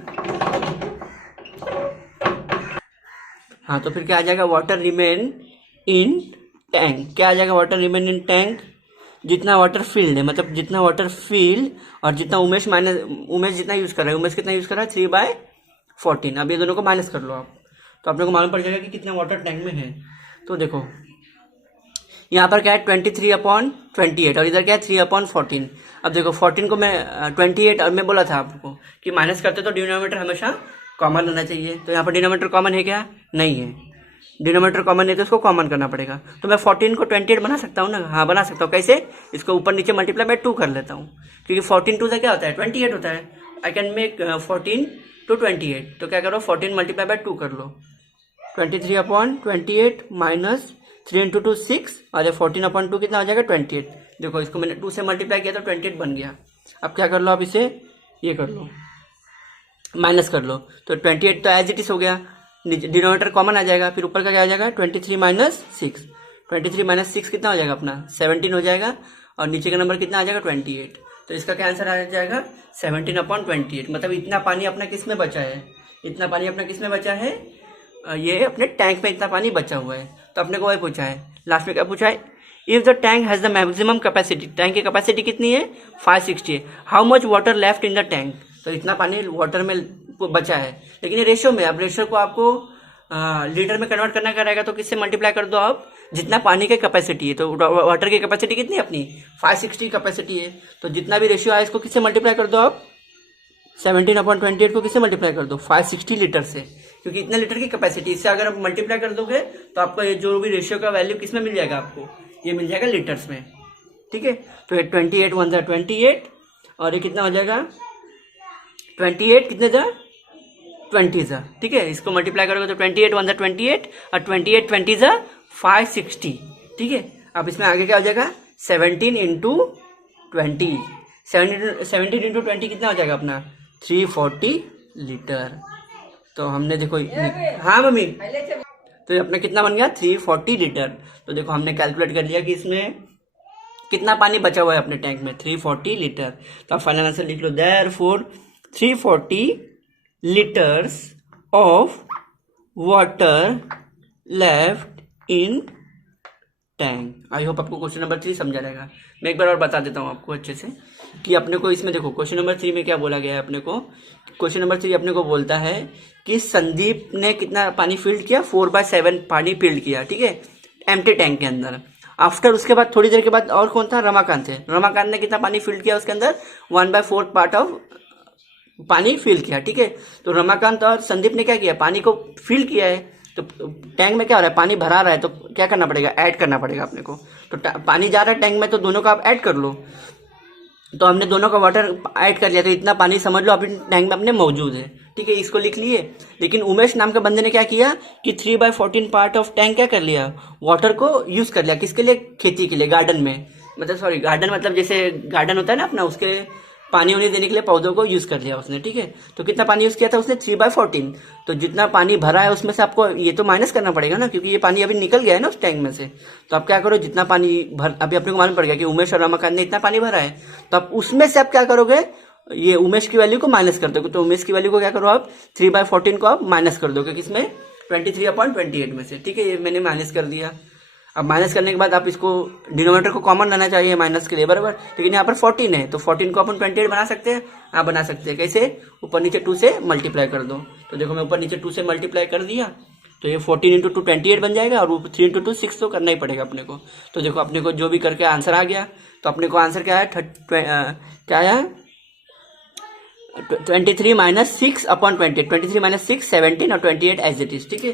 हाँ तो फिर क्या आ जाएगा, वाटर रिमेन इन टैंक। क्या आ जाएगा, वाटर रिमेन इन टैंक, जितना वाटर फील्ड है, मतलब जितना वाटर फील्ड और जितना उमेश जितना यूज कर रहा है, उमेश कितना यूज कर रहा है, 3/14। अब ये दोनों को माइनस कर लो आप, तो अपने को मालूम पड़ जाएगा कि कितना वाटर टैंक में है। तो देखो यहाँ पर क्या है, 23/28, और इधर क्या है, 3/14। अब देखो 14 को मैं 28, और मैं बोला था आपको कि माइनस करते तो डिनोमिनेटर हमेशा कॉमन होना चाहिए। तो यहाँ पर डिनोमिनेटर कॉमन है क्या, नहीं है, डिनोमिनेटर कॉमन है तो इसको कॉमन करना पड़ेगा। तो मैं 14 को 28 बना सकता हूँ ना, हाँ बना सकता हूँ। कैसे, इसको ऊपर नीचे मल्टीप्लाई मैं 2 कर लेता हूँ, क्योंकि 14 2 से क्या होता है, 28 होता है। I can make 14 to 28। तो क्या करो, 14 × 2 कर लो, 23/28 माइनस 3 × 2 6, और 14/2 कितना हो जाएगा, 28। देखो इसको मैंने 2 से मल्टीप्लाई किया तो 28 बन गया। अब क्या कर लो, आप इसे ये कर लो, माइनस कर लो। तो 28 तो एज इट इज हो गया, डिनोमिनेटर कॉमन आ जाएगा, फिर ऊपर का क्या आ जाएगा, 23 - 6। 23 - 6 कितना हो जाएगा अपना, 17 हो जाएगा, और नीचे का नंबर कितना आ जाएगा, 28। तो इसका क्या आंसर आ जाएगा, 17/28। मतलब इतना पानी अपना किस में बचा है, इतना पानी अपना किस में बचा है, ये अपने टैंक में इतना पानी बचा हुआ है। तो अपने को वही पूछा है, लास्ट में क्या पूछा है, if the tank has the maximum capacity, tank की कैपेसिटी कितनी है, 560, how much water left in the tank. तो इतना पानी वाटर में बचा है, लेकिन ये रेशियो में, अब रेशियो को आपको लीटर में कन्वर्ट करना रहेगा, तो किससे मल्टीप्लाई कर दो आप, जितना पानी की कैपेसिटी है। तो वाटर की कैपेसिटी कितनी है अपनी, 560 कैपेसिटी है। तो जितना भी रेशियो आया इसको किससे मल्टीप्लाई कर दो आप, 17/28 को किससे मल्टीप्लाई कर दो, 560 लीटर से, क्योंकि इतने लीटर की कैपेसिटी। इससे अगर आप मल्टीप्लाई कर दोगे तो आपका ये जो भी रेशियो का वैल्यू किस में मिल जाएगा आपको, ये मिल जाएगा लीटर्स में। ठीक है, तो 28 1 28, और ये कितना हो जाएगा, 28 कितने था, 20 ज़ा, ठीक है। इसको मल्टीप्लाई करोगे तो 28 वन ज़ा 28 और 28 20 ज़ा 560, ठीक है। अब इसमें आगे क्या हो जाएगा 17 इंटू 20, 17 इंटू 20 कितना हो जाएगा अपना 340 लीटर। तो हमने देखो, हाँ मम्मी, तो ये अपना कितना बन गया 340 लीटर। तो देखो हमने कैलकुलेट कर लिया कि इसमें कितना पानी बचा हुआ है अपने टैंक में 340 लीटर। तो आप फाइनल आंसर लिख लो, therefore 340 litres of water left in tank. I hope आपको क्वेश्चन नंबर 3 समझा रहेगा। मैं एक बार और बता देता हूँ आपको अच्छे से कि अपने को इसमें देखो क्वेश्चन नंबर 3 में क्या बोला गया है अपने को। क्वेश्चन नंबर 3 अपने को बोलता है कि संदीप ने कितना पानी फिल्ड किया, 4/7 पानी फिल्ड किया, ठीक है, एम्प्टी टैंक के अंदर। आफ्टर उसके बाद थोड़ी देर के बाद और कौन था, रमाकांत थे। रमाकांत ने कितना पानी फिल्ड किया उसके अंदर 1/4 पार्ट ऑफ पानी फिल किया, ठीक है। तो रमाकांत और संदीप ने क्या किया, पानी को फिल किया है। तो टैंक में क्या हो रहा है, पानी भरा रहा है, तो क्या करना पड़ेगा, ऐड करना पड़ेगा अपने को। तो पानी जा रहा है टैंक में, तो दोनों का आप ऐड कर लो। तो हमने दोनों का वाटर ऐड कर लिया, तो इतना पानी समझ लो अपने टैंक में अपने मौजूद है, ठीक है। इसको लिख लिए। लेकिन उमेश नाम के बंदे ने क्या किया कि 3/14 पार्ट ऑफ टैंक क्या कर लिया, वाटर को यूज कर लिया। किसके लिए, खेती के लिए, गार्डन में, मतलब सॉरी गार्डन मतलब जैसे गार्डन होता है ना अपना, उसके पानी उन्हें देने के लिए पौधों को यूज कर लिया उसने, ठीक है। तो कितना पानी यूज किया था उसने 3/14। तो जितना पानी भरा है उसमें से आपको ये तो माइनस करना पड़ेगा ना, क्योंकि ये पानी अभी निकल गया है ना उस टैंक में से। तो आप क्या करो, जितना पानी भर, अभी अपने को मालूम पड़ गया कि उमेश और रमाकांत ने इतना पानी भरा है, तो आप उसमें से आप क्या करोगे, ये उमेश की वैल्यू को माइनस कर दोगे। तो उमेश की वैल्यू को क्या करो आप 3/14 को आप माइनस कर दोगे किसमें, 23/28 में से, ठीक है। ये मैंने माइनस कर दिया। अब माइनस करने के बाद आप इसको डिनोमिनेटर को कॉमन लाना चाहिए माइनस के लिए, बराबर। लेकिन यहाँ पर 14 है, तो 14 को अपन 28 बना सकते हैं। हाँ बना सकते हैं, कैसे, ऊपर नीचे 2 से मल्टीप्लाई कर दो। तो देखो मैं ऊपर नीचे 2 से मल्टीप्लाई कर दिया, तो ये 14 इंटू 2 28 बन जाएगा, और 3 इंटू 2 6 तो करना ही पड़ेगा अपने को। तो देखो अपने को जो भी करके आंसर आ गया। तो अपने को आंसर क्या है, क्या है 23 - 6/28, 23 - 6 17 और 28 एज इट इज, ठीक है।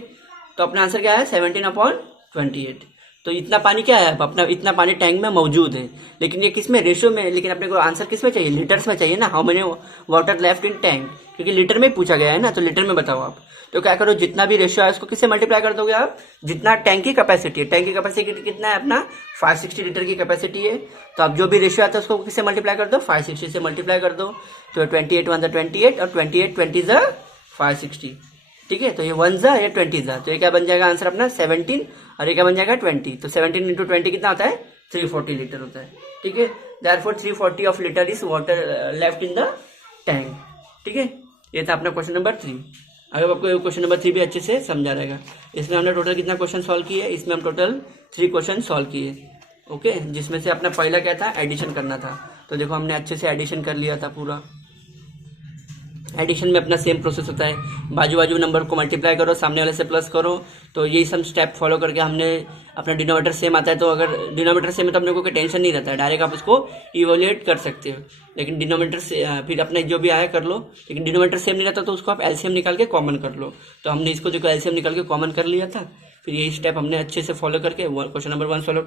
तो अपना आंसर क्या है 17/28। तो इतना पानी क्या है अपना, इतना पानी टैंक में मौजूद है। लेकिन ये किस में, रेशियो में। लेकिन अपने को आंसर किस में चाहिए, लीटर्स में चाहिए ना। How many water left in tank, क्योंकि लीटर में पूछा गया है ना, तो लीटर में बताओ आप। तो क्या करो, जितना भी रेशियो है उसको किससे मल्टीप्लाई कर दोगे आप, जितना टैंक की कैपेसिटी है। टैंक की कैपेसिटी कितना है अपना 560 लीटर की कैपेसिटी है। तो आप जो भी रेशियो आता है उसको किससे मल्टीप्लाई कर दो, 560 से मल्टीप्लाई कर दो। तो 28 1 28 और 28 20 560, ठीक है। तो ये 1 ये 20 तो ये क्या बन जाएगा आंसर अपना 17, और ये क्या बन जाएगा 20। तो 17 इंटू 20 कितना होता है 340 लीटर होता है, ठीक है। Therefore 340 of litre is water left in the tank, ठीक है। ये था अपना क्वेश्चन नंबर 3। अगर आपको क्वेश्चन नंबर 3 भी अच्छे से समझा रहेगा। इसमें हमने टोटल कितना क्वेश्चन सॉल्व किए, इसमें हम टोटल 3 क्वेश्चन सॉल्व किए, ओके। जिसमें से अपना पहला क्या था, एडिशन करना था। तो देखो हमने अच्छे से एडिशन कर लिया था पूरा। एडिशन में अपना सेम प्रोसेस होता है, बाजू बाजू नंबर को मल्टीप्लाई करो, सामने वाले से प्लस करो। तो यही सब स्टेप फॉलो करके हमने अपना डिनोमिनेटर सेम आता है। तो अगर डिनोमिनेटर सेम है तो अपने को कोई टेंशन नहीं रहता है, डायरेक्ट आप उसको इवोल्यूएट कर सकते हो। लेकिन डिनोमिनेटर से फिर अपने जो भी आया कर लो, लेकिन डिनोमिनेटर सेम नहीं रहता तो उसको आप एलसीएम निकाल के कॉमन कर लो। तो हमने इसको जो एलसीएम निकाल के कॉमन कर लिया था। फिर यही स्टेप हमने अच्छे से फॉलो करके क्वेश्चन नंबर 1 सॉल्व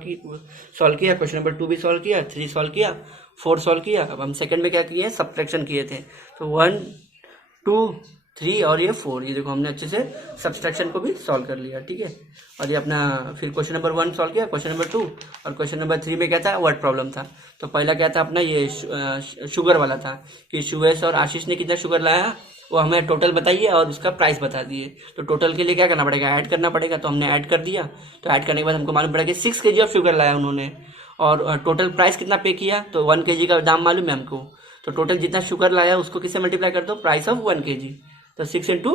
किया, क्वेश्चन नंबर 2 भी सॉल्व किया, 3 सॉल्व किया, 4 सॉल्व किया। अब हम सेकंड में क्या किए, सब्ट्रैक्शन किए थे। तो 1 2 3 और ये 4, ये देखो हमने अच्छे से सब्सट्रैक्शन को भी सॉल्व कर लिया, ठीक है। और ये अपना फिर क्वेश्चन नंबर 1 सॉल्व किया, क्वेश्चन नंबर 2 और क्वेश्चन नंबर 3 में क्या था, वर्ड प्रॉब्लम था। तो पहला क्या था अपना ये शुगर वाला था कि सुवेश और आशीष ने कितना शुगर लाया, वो हमें टोटल बताइए और उसका प्राइस बता दिए। तो टोटल के लिए क्या करना पड़ेगा, ऐड करना पड़ेगा। तो हमने ऐड कर दिया। तो ऐड करने के बाद हमको मालूम पड़ा कि 6 kg ऑफ शुगर लाया उन्होंने, और टोटल प्राइस कितना पे किया, तो 1 kg का दाम मालूम है हमको। तो टोटल जितना शुगर लाया उसको किससे मल्टीप्लाई कर दो, प्राइस ऑफ 1 kg। तो 6 इंटू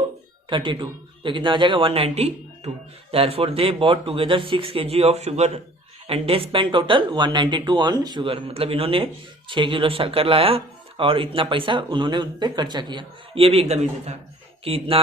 32, तो कितना आ जाएगा 192। Therefore they bought together 6 kg of sugar and they spend total 192 on sugar. मतलब इन्होंने 6 किलो शक्कर लाया और इतना पैसा उन्होंने उन पर खर्चा किया। ये भी एकदम ईजी था कि इतना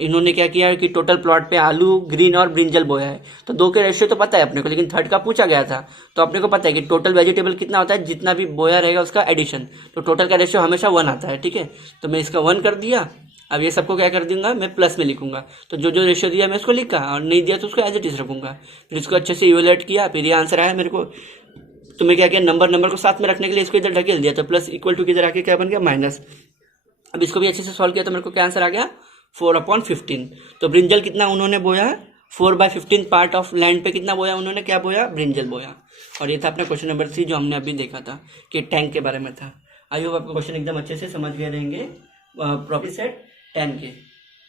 इन्होंने क्या किया कि टोटल प्लॉट पे आलू, ग्रीन और ब्रिंजल बोया है। तो 2 के रेशियो तो पता है अपने को, लेकिन थर्ड का पूछा गया था। तो अपने को पता है कि टोटल वेजिटेबल कितना होता है, जितना भी बोया रहेगा उसका एडिशन। तो टोटल का रेशियो हमेशा 1 आता है, ठीक है। तो मैं इसका 1 कर दिया। अब ये सबको क्या कर दूंगा, मैं प्लस में लिखूंगा। तो जो जो रेशियो दिया मैं उसको लिखा, और नहीं दिया तो उसको एज इट इज रखूंगा। फिर इसको अच्छे से इवेलुएट किया, फिर ये आंसर आया मेरे को। तो मैं क्या किया, नंबर को साथ में रखने के लिए इसको इधर ढकेल दिया। तो प्लस इक्वल टू किधर आके क्या बन गया, माइनस। अब इसको भी अच्छे से सॉल्व किया तो मेरे को क्या आंसर आ गया 4/15। तो ब्रिंजल कितना उन्होंने बोया है, 4/15 पार्ट ऑफ लैंड पे कितना बोया उन्होंने, क्या बोया, ब्रिंजल बोया। और ये था अपना क्वेश्चन नंबर 3 जो हमने अभी देखा था कि टैंक के बारे में था। आई होप आपको क्वेश्चन एकदम अच्छे से समझ गए रहेंगे प्रॉपर्टी सेट 10 के।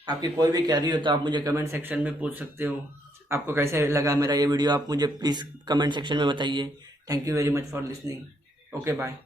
आपकी कोई भी क्वेरी हो तो आप मुझे कमेंट सेक्शन में पूछ सकते हो। आपको कैसे लगा मेरा ये वीडियो आप मुझे प्लीज़ कमेंट सेक्शन में बताइए। Thank you very much for listening. Okay bye.